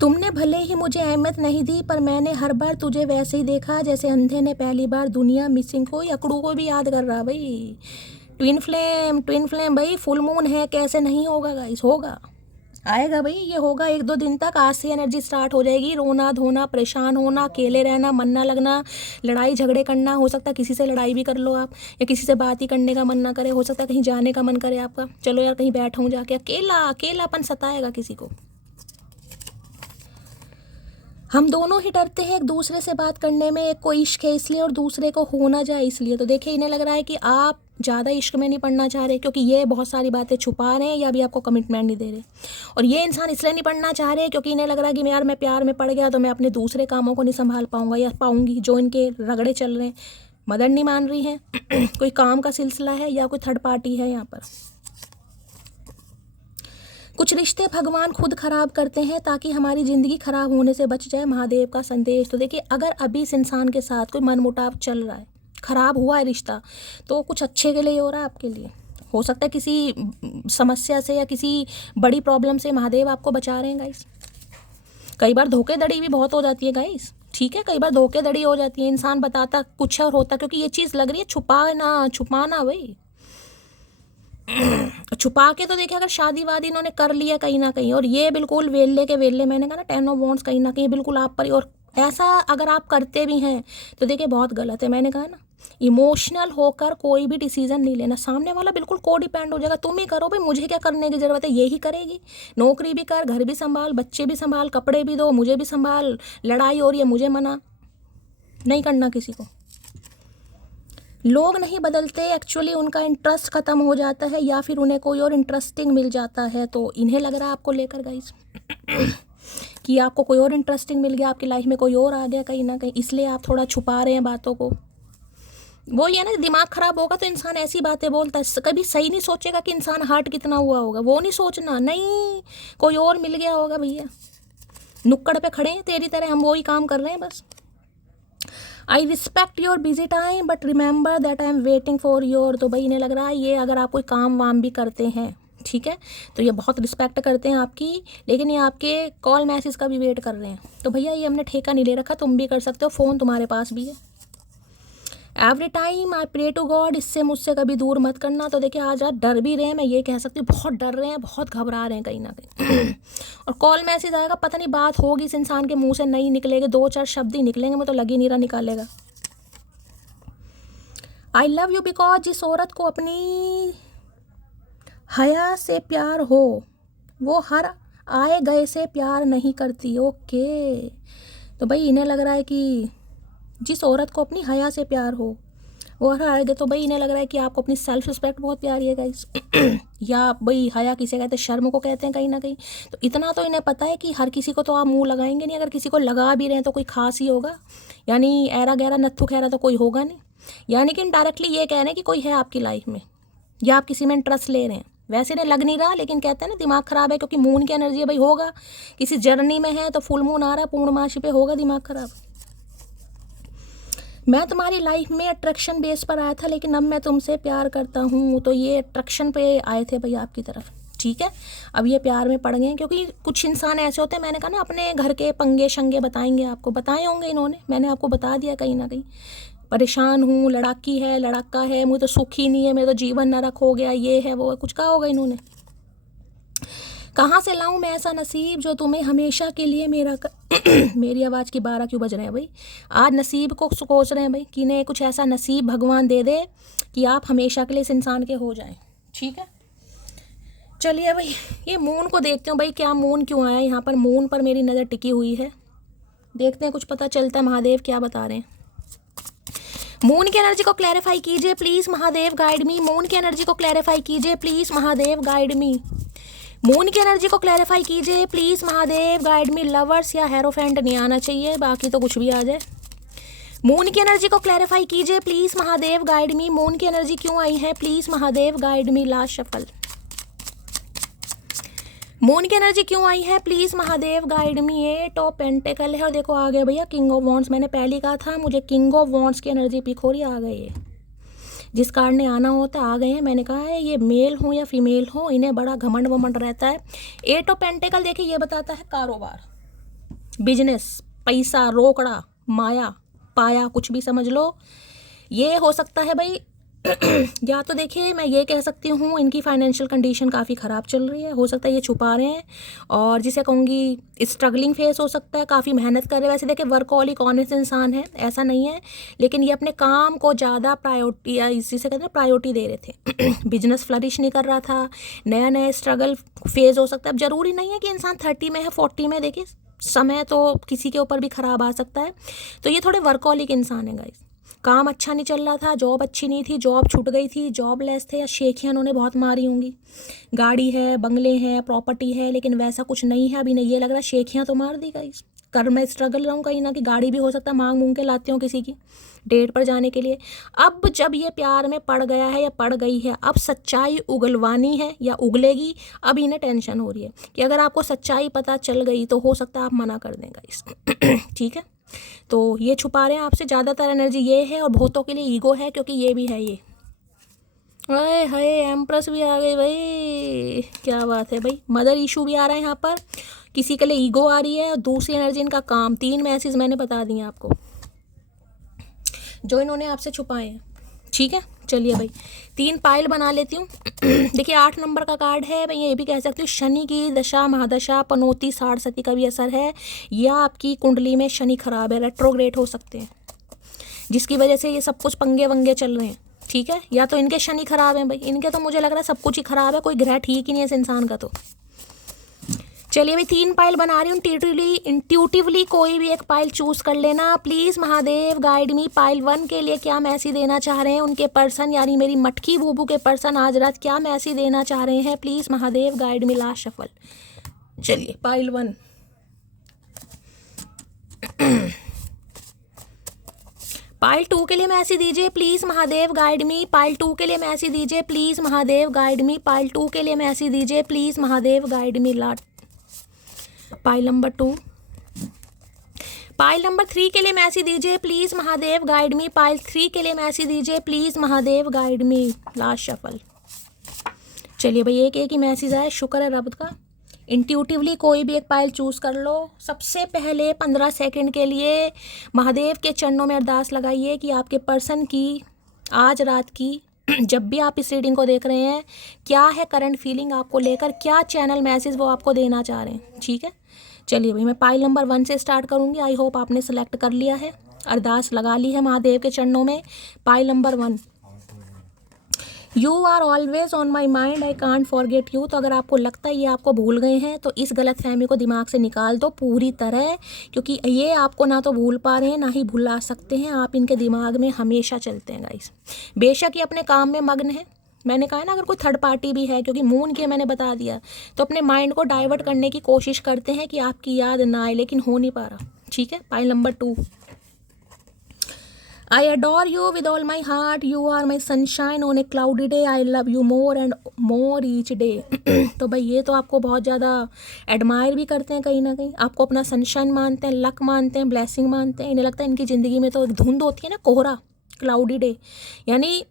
तुमने भले ही मुझे अहमियत नहीं दी, पर मैंने हर बार तुझे वैसे ही देखा जैसे अंधे ने पहली बार दुनिया। मिसिंग को, अकड़ू को भी याद कर रहा भाई। ट्विन फ्लेम भाई, फुल मून है, कैसे नहीं होगा गाइस, होगा, आएगा भाई, ये होगा 1-2 दिन तक। आज से एनर्जी स्टार्ट हो जाएगी, रोना धोना, परेशान होना, अकेले रहना, मन ना लगना, लड़ाई झगड़े करना। हो सकता है किसी से लड़ाई भी कर लो आप, या किसी से बात ही करने का मन ना करे। हो सकता है कहीं जाने का मन करे आपका, चलो यार कहीं बैठा हूँ जाके, अकेलापन सताएगा किसी को। हम दोनों ही डरते हैं एक दूसरे से बात करने में, एक को इश्क है इसलिए और दूसरे को हो ना जाए इसलिए। तो देखिए इन्हें लग रहा है कि आप ज़्यादा इश्क में नहीं पड़ना चाह रहे, क्योंकि ये बहुत सारी बातें छुपा रहे हैं या भी आपको कमिटमेंट नहीं दे रहे। और ये इंसान इसलिए नहीं पढ़ना चाह रहे क्योंकि इन्हें लग रहा है कि यार मैं प्यार में पड़ गया तो मैं अपने दूसरे कामों को नहीं संभाल पाऊंगा या पाऊंगी। जो इनके रगड़े चल रहे हैं, मदर नहीं मान रही हैं, कोई काम का सिलसिला है या कोई थर्ड पार्टी है यहाँ पर। कुछ रिश्ते भगवान खुद खराब करते हैं ताकि हमारी ज़िंदगी खराब होने से बच जाए, महादेव का संदेश। तो देखिए अगर अभी इस इंसान के साथ कोई मनमुटाव चल रहा है, खराब हुआ है रिश्ता, तो कुछ अच्छे के लिए हो रहा है आपके लिए। हो सकता है किसी समस्या से या किसी बड़ी प्रॉब्लम से महादेव आपको बचा रहे हैं गाइस। कई बार धोखेधड़ी भी बहुत हो जाती है गाइस, ठीक है, कई बार धोखेधड़ी हो जाती है, इंसान बताता कुछ और होता, क्योंकि ये चीज़ लग रही है छुपाना भाई। छुपा के तो देखिए अगर शादी वादी इन्होंने कर लिया कहीं ना कहीं, और ये बिल्कुल वेल्ले के वेल्ले, मैंने कहा ना 10 ऑफ वॉन्ड्स, कहीं ना कहीं बिल्कुल आप पर ही। और ऐसा अगर आप करते भी हैं तो देखिए बहुत गलत है। मैंने कहा ना, इमोशनल होकर कोई भी डिसीजन नहीं लेना, सामने वाला बिल्कुल को डिपेंड हो जाएगा। तुम ही करो भाई, मुझे क्या करने की ज़रूरत है, यही करेगी। नौकरी भी कर, घर भी संभाल, बच्चे भी संभाल, कपड़े भी दो, मुझे भी संभाल, लड़ाई हो रही है मुझे मना नहीं करना किसी को। लोग नहीं बदलते, एक्चुअली उनका इंटरेस्ट ख़त्म हो जाता है या फिर उन्हें कोई और इंटरेस्टिंग मिल जाता है। तो इन्हें लग रहा है आपको लेकर गाइस कि आपको कोई और इंटरेस्टिंग मिल गया, आपकी लाइफ में कोई और आ गया कहीं ना कहीं, इसलिए आप थोड़ा छुपा रहे हैं बातों को। वो ये ना, दिमाग ख़राब होगा तो इंसान ऐसी बातें बोलता है, कभी सही नहीं सोचेगा कि इंसान हर्ट कितना हुआ होगा, वो नहीं सोचना, नहीं कोई और मिल गया होगा भैया। नुक्कड़ पे खड़े हैं तेरी तरह, हम वही काम कर रहे हैं बस। I respect your busy time but remember that I am waiting for your. तो भाई इन्हें लग रहा है ये अगर आप कोई काम वाम भी करते हैं, ठीक है। तो ये बहुत रिस्पेक्ट करते हैं आपकी, लेकिन ये आपके कॉल मैसेज का भी वेट कर रहे हैं। तो भैया ये हमने ठेका नहीं ले रखा, तुम भी कर सकते हो, फ़ोन तुम्हारे पास भी है। Every time I pray to God, इससे मुझसे कभी दूर मत करना। तो देखिए आज आप डर भी रहे हैं, मैं ये कह सकती हूँ बहुत डर रहे हैं, बहुत घबरा रहे हैं कहीं ना कहीं। और कॉल मैसेज आएगा, पता नहीं बात होगी इस इंसान के मुंह से नहीं निकलेगी, 2-4 शब्द ही निकलेंगे, मैं तो लग ही नहीं रहा निकालेगा। आई लव यू बिकॉज जिस औरत को अपनी हया से प्यार हो वो हर आए गए से प्यार नहीं करती। ओके, तो भाई इन्हें लग रहा है कि जिस औरत को अपनी हया से प्यार हो वो हर आए गए, तो भाई इन्हें लग रहा है कि आपको अपनी सेल्फ रिस्पेक्ट बहुत प्यारी है गाइस। या भाई हया किसे कहते हैं, शर्म को कहते हैं कहीं ना कहीं। तो इतना तो इन्हें पता है कि हर किसी को तो आप मुंह लगाएंगे नहीं, अगर किसी को लगा भी रहे हैं तो कोई खास ही होगा, यानी ऐरा गहरा नत्थु खैरा तो कोई होगा नहीं। यानी कि डायरेक्टली ये कह रहे हैं कि कोई है आपकी लाइफ में, या आप किसी में इंटरेस्ट ले रहे हैं। वैसे ने लग नहीं रहा, लेकिन कहते हैं ना दिमाग खराब है, क्योंकि मून की एनर्जी है भाई, होगा किसी जर्नी में है, तो फुल मून आ रहा है पूर्णमासी पे, होगा दिमाग खराब। मैं तुम्हारी लाइफ में अट्रैक्शन बेस पर आया था, लेकिन अब मैं तुमसे प्यार करता हूँ। तो ये अट्रैक्शन पे आए थे भाई आपकी तरफ, ठीक है। अब ये प्यार में पड़ गए, क्योंकि कुछ इंसान ऐसे होते हैं, मैंने कहा ना अपने घर के पंगे शंगे बताएंगे आपको, बताए होंगे इन्होंने, मैंने आपको बता दिया कहीं ना कहीं। परेशान हूँ, लड़ाकी है, लड़ाका है, मुझे तो सुख ही नहीं है, मेरा तो जीवन नरक हो गया, ये है वो है, कुछ कहा होगा इन्होंने। कहाँ से लाऊं मैं ऐसा नसीब जो तुम्हें हमेशा के लिए मेरा मेरी आवाज़ की 12 क्यों बज रहे हैं भाई। आज नसीब को सोच रहे हैं भाई कि इन्हें कुछ ऐसा नसीब भगवान दे दे कि आप हमेशा के लिए इस इंसान के हो जाएं, ठीक है। चलिए भाई ये मून को देखते हो भाई, क्या मून क्यों आया यहाँ पर, मून पर मेरी नज़र टिकी हुई है, देखते हैं कुछ पता चलता है महादेव क्या बता रहे हैं। मून की एनर्जी को क्लैरिफाई कीजिए please Mahadev, guide me. Moon की एनर्जी को क्लैरिफाई कीजिए please Mahadev, guide me. Moon की एनर्जी को क्लैरिफाई कीजिए please Mahadev, guide me. Lovers या हेरोफेंट नहीं आना चाहिए, बाकी तो कुछ भी आ जाए। मून की एनर्जी को क्लैरिफाई कीजिए please Mahadev, guide me. Moon की एनर्जी क्यों आई है please Mahadev, guide me. Last shuffle. Moon की एनर्जी क्यों आई है please Mahadev, guide me. 8 of pentacle है, और देखो आ गए भैया किंग ऑफ वॉन्ड्स। मैंने पहले ही कहा था मुझे किंग ऑफ वॉन्ड्स की एनर्जी पिक हो रही, आ गए ये, जिस कार्ड ने आना होता है आ गए हैं। मैंने कहा है ये मेल हो या फीमेल हो, इन्हें बड़ा घमंड वमंड रहता है। 8 ऑफ पेंटिकल देखिए ये बताता है कारोबार, बिजनेस, पैसा, रोकड़ा, माया, पाया, कुछ भी समझ लो। ये हो सकता है भाई या तो देखिए मैं ये कह सकती हूँ इनकी फाइनेंशियल कंडीशन काफ़ी ख़राब चल रही है, हो सकता है ये छुपा रहे हैं, और जिसे कहूँगी स्ट्रगलिंग फेस हो सकता है, काफ़ी मेहनत कर रहे हैं। वैसे देखिए वर्कहॉलिक ऑनेस्ट इंसान है, ऐसा नहीं है, लेकिन ये अपने काम को ज़्यादा प्रायोरिटी, या इसी से कहते हैं प्रायोरिटी दे रहे थे। बिजनेस फ्लरिश नहीं कर रहा था, नया नया स्ट्रगल फेज़ हो सकता है। अब ज़रूरी नहीं है कि इंसान 30 में है, 40 में, देखिए समय तो किसी के ऊपर भी ख़राब आ सकता है। तो ये थोड़े वर्कहॉलिक इंसान है गाइस, काम अच्छा नहीं चल रहा था, जॉब अच्छी नहीं थी, जॉब छूट गई थी, जॉबलेस थे, या शेखियाँ उन्होंने बहुत मारी होंगी। गाड़ी है, बंगले हैं, प्रॉपर्टी है, लेकिन वैसा कुछ नहीं है अभी। नहीं ये लग रहा शेखियाँ तो मार दी गाइस, कर मैं स्ट्रगल रहूँ कहीं ना कि गाड़ी भी हो सकता है मांग मूंग के लाते हो किसी की डेट पर जाने के लिए। अब जब ये प्यार में पड़ गया है या पड़ गई है, अब सच्चाई उगलवानी है या उगलेगी। अब इन्हें टेंशन हो रही है कि अगर आपको सच्चाई पता चल गई तो हो सकता है आप मना कर दें गाइस। ठीक है, तो ये छुपा रहे हैं आपसे, ज़्यादातर एनर्जी ये है, और बहुतों के लिए ईगो है, क्योंकि ये भी है ये। अरे हाय एम्प्रेस भी आ गई भाई, क्या बात है भाई। मदर इशू भी आ रहा है यहाँ पर, किसी के लिए ईगो आ रही है, और दूसरी एनर्जी इनका काम। 3 मैसेज मैंने बता दिए आपको जो इन्होंने आपसे छुपाए हैं, ठीक है। चलिए भाई 3 पाइल बना लेती हूँ। देखिए 8 नंबर का कार्ड है, मैं ये भी कह सकती हूँ शनि की दशा महादशा पनौती 60 सती का भी असर है, या आपकी कुंडली में शनि खराब है, रेट्रोग्रेड हो सकते हैं, जिसकी वजह से ये सब कुछ पंगे वंगे चल रहे हैं, ठीक है। या तो इनके शनि खराब हैं भाई, इनके तो मुझे लग रहा है सब कुछ ही खराब है, कोई ग्रह ठीक ही नहीं है इस इंसान का। तो चलिए भाई 3 पाइल बना रही हूँ, इंट्यूटिवली कोई भी एक पाइल चूज कर लेना please Mahadev, guide me. Pile 1 के लिए क्या मैसेज देना चाह रहे हैं उनके पर्सन, यानी मेरी मटकी बूबू के पर्सन आज रात क्या मैसेज देना चाह रहे हैं please Mahadev, guide me. Last shuffle. चलिए पाइल 1। पाइल 2 के लिए मैसेज दीजिए please Mahadev, guide me. Pile 2 के लिए मैसेज दीजिए please Mahadev, guide me. Pile 2 के लिए मैसेज दीजिए please Mahadev, guide me. Last pile number 2। Pile number 3 के लिए मैसेज दीजिए please Mahadev, guide me. Pile 3 के लिए मैसेज दीजिए please Mahadev, guide me. Last shuffle. चलिए भाई, एक ही मैसेज आया, शुक्र है रब का। इंट्यूटिवली कोई भी एक पायल चूज़ कर लो। सबसे पहले 15 सेकंड के लिए महादेव के चरणों में अरदास लगाइए कि आपके पर्सन की आज रात की जब भी आप इस रीडिंग को देख रहे हैं, क्या है करंट फीलिंग आपको लेकर, क्या चैनल मैसेज वो आपको देना चाह रहे हैं। ठीक है, चलिए भाई, मैं पायल नंबर 1 से स्टार्ट करूँगी। आई होप आपने सेलेक्ट कर लिया है, अरदास लगा ली है महादेव के चरणों में। Payal number 1, you are always on my mind, I can't forget you. तो अगर आपको लगता है ये आपको भूल गए हैं तो इस गलत फहमी को दिमाग से निकाल दो पूरी तरह, क्योंकि ये आपको ना तो भूल पा रहे हैं ना ही भुला सकते हैं। आप इनके दिमाग में हमेशा चलते हैं गाइस। बेशक ये अपने काम में मग्न है, मैंने कहा ना, अगर कोई थर्ड पार्टी भी है, क्योंकि मून के मैंने बता दिया, तो अपने माइंड को डाइवर्ट करने की कोशिश करते हैं कि आपकी याद ना आए, लेकिन हो नहीं पा रहा। ठीक है, pile number 2, I adore you with all my heart. You are my sunshine on a cloudy day. I love you more and more each day. तो भाई ये तो आपको बहुत ज़्यादा एडमायर भी करते हैं, कहीं ना कहीं आपको अपना सनशाइन मानते हैं, लक मानते हैं, ब्लेसिंग मानते हैं। इन्हें लगता है इनकी ज़िंदगी में तो एक धुंध होती है ना, कोहरा, क्लाउडी डे, यानी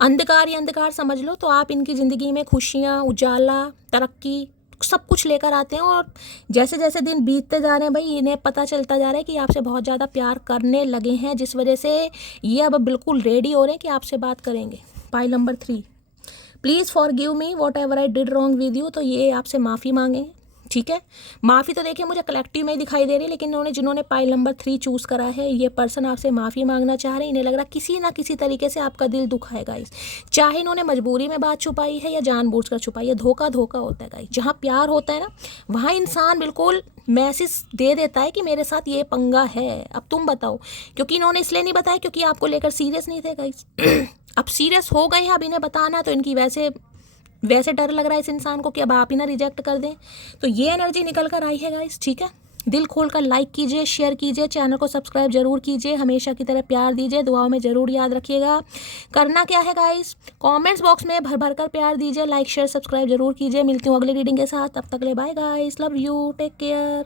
अंधकार ही अंधकार समझ लो। तो आप इनकी ज़िंदगी में खुशियाँ, उजाला, तरक्की सब कुछ लेकर आते हैं। और जैसे जैसे दिन बीतते जा रहे हैं भाई, इन्हें पता चलता जा रहा है कि आपसे बहुत ज़्यादा प्यार करने लगे हैं, जिस वजह से ये अब बिल्कुल रेडी हो रहे हैं कि आपसे बात करेंगे। Pile number 3, please forgive me what ever I did wrong with you. तो ये आपसे माफ़ी मांगेंगे। ठीक है, माफ़ी तो देखिए मुझे कलेक्टिव में ही दिखाई दे रही है, लेकिन जिन्होंने पाइल नंबर 3 चूज़ करा है, ये पर्सन आपसे माफ़ी मांगना चाह रहे हैं। इन्हें लग रहा है किसी ना किसी तरीके से आपका दिल दुखा है गाइस, चाहे इन्होंने मजबूरी में बात छुपाई है या जानबूझकर छुपाई है। धोखा धोखा होता है गाइस। जहाँ प्यार होता है ना, वहाँ इंसान बिल्कुल मैसेज दे देता है कि मेरे साथ ये पंगा है, अब तुम बताओ। क्योंकि इन्होंने इसलिए नहीं बताया क्योंकि आपको लेकर सीरियस नहीं थे गाइस। अब सीरियस हो गए हैं, अब इन्हें बताना, तो इनकी वैसे डर लग रहा है इस इंसान को कि अब आप ही ना रिजेक्ट कर दें। तो ये एनर्जी निकल कर आई है गाइस। ठीक है, दिल खोलकर लाइक कीजिए, शेयर कीजिए, चैनल को सब्सक्राइब जरूर कीजिए, हमेशा की तरह प्यार दीजिए, दुआओं में ज़रूर याद रखिएगा। करना क्या है गाइस, कमेंट्स बॉक्स में भर भर कर प्यार दीजिए, लाइक शेयर सब्सक्राइब जरूर कीजिए। मिलती हूँ अगली रीडिंग के साथ, तब तक ले bye guys, love you, take care.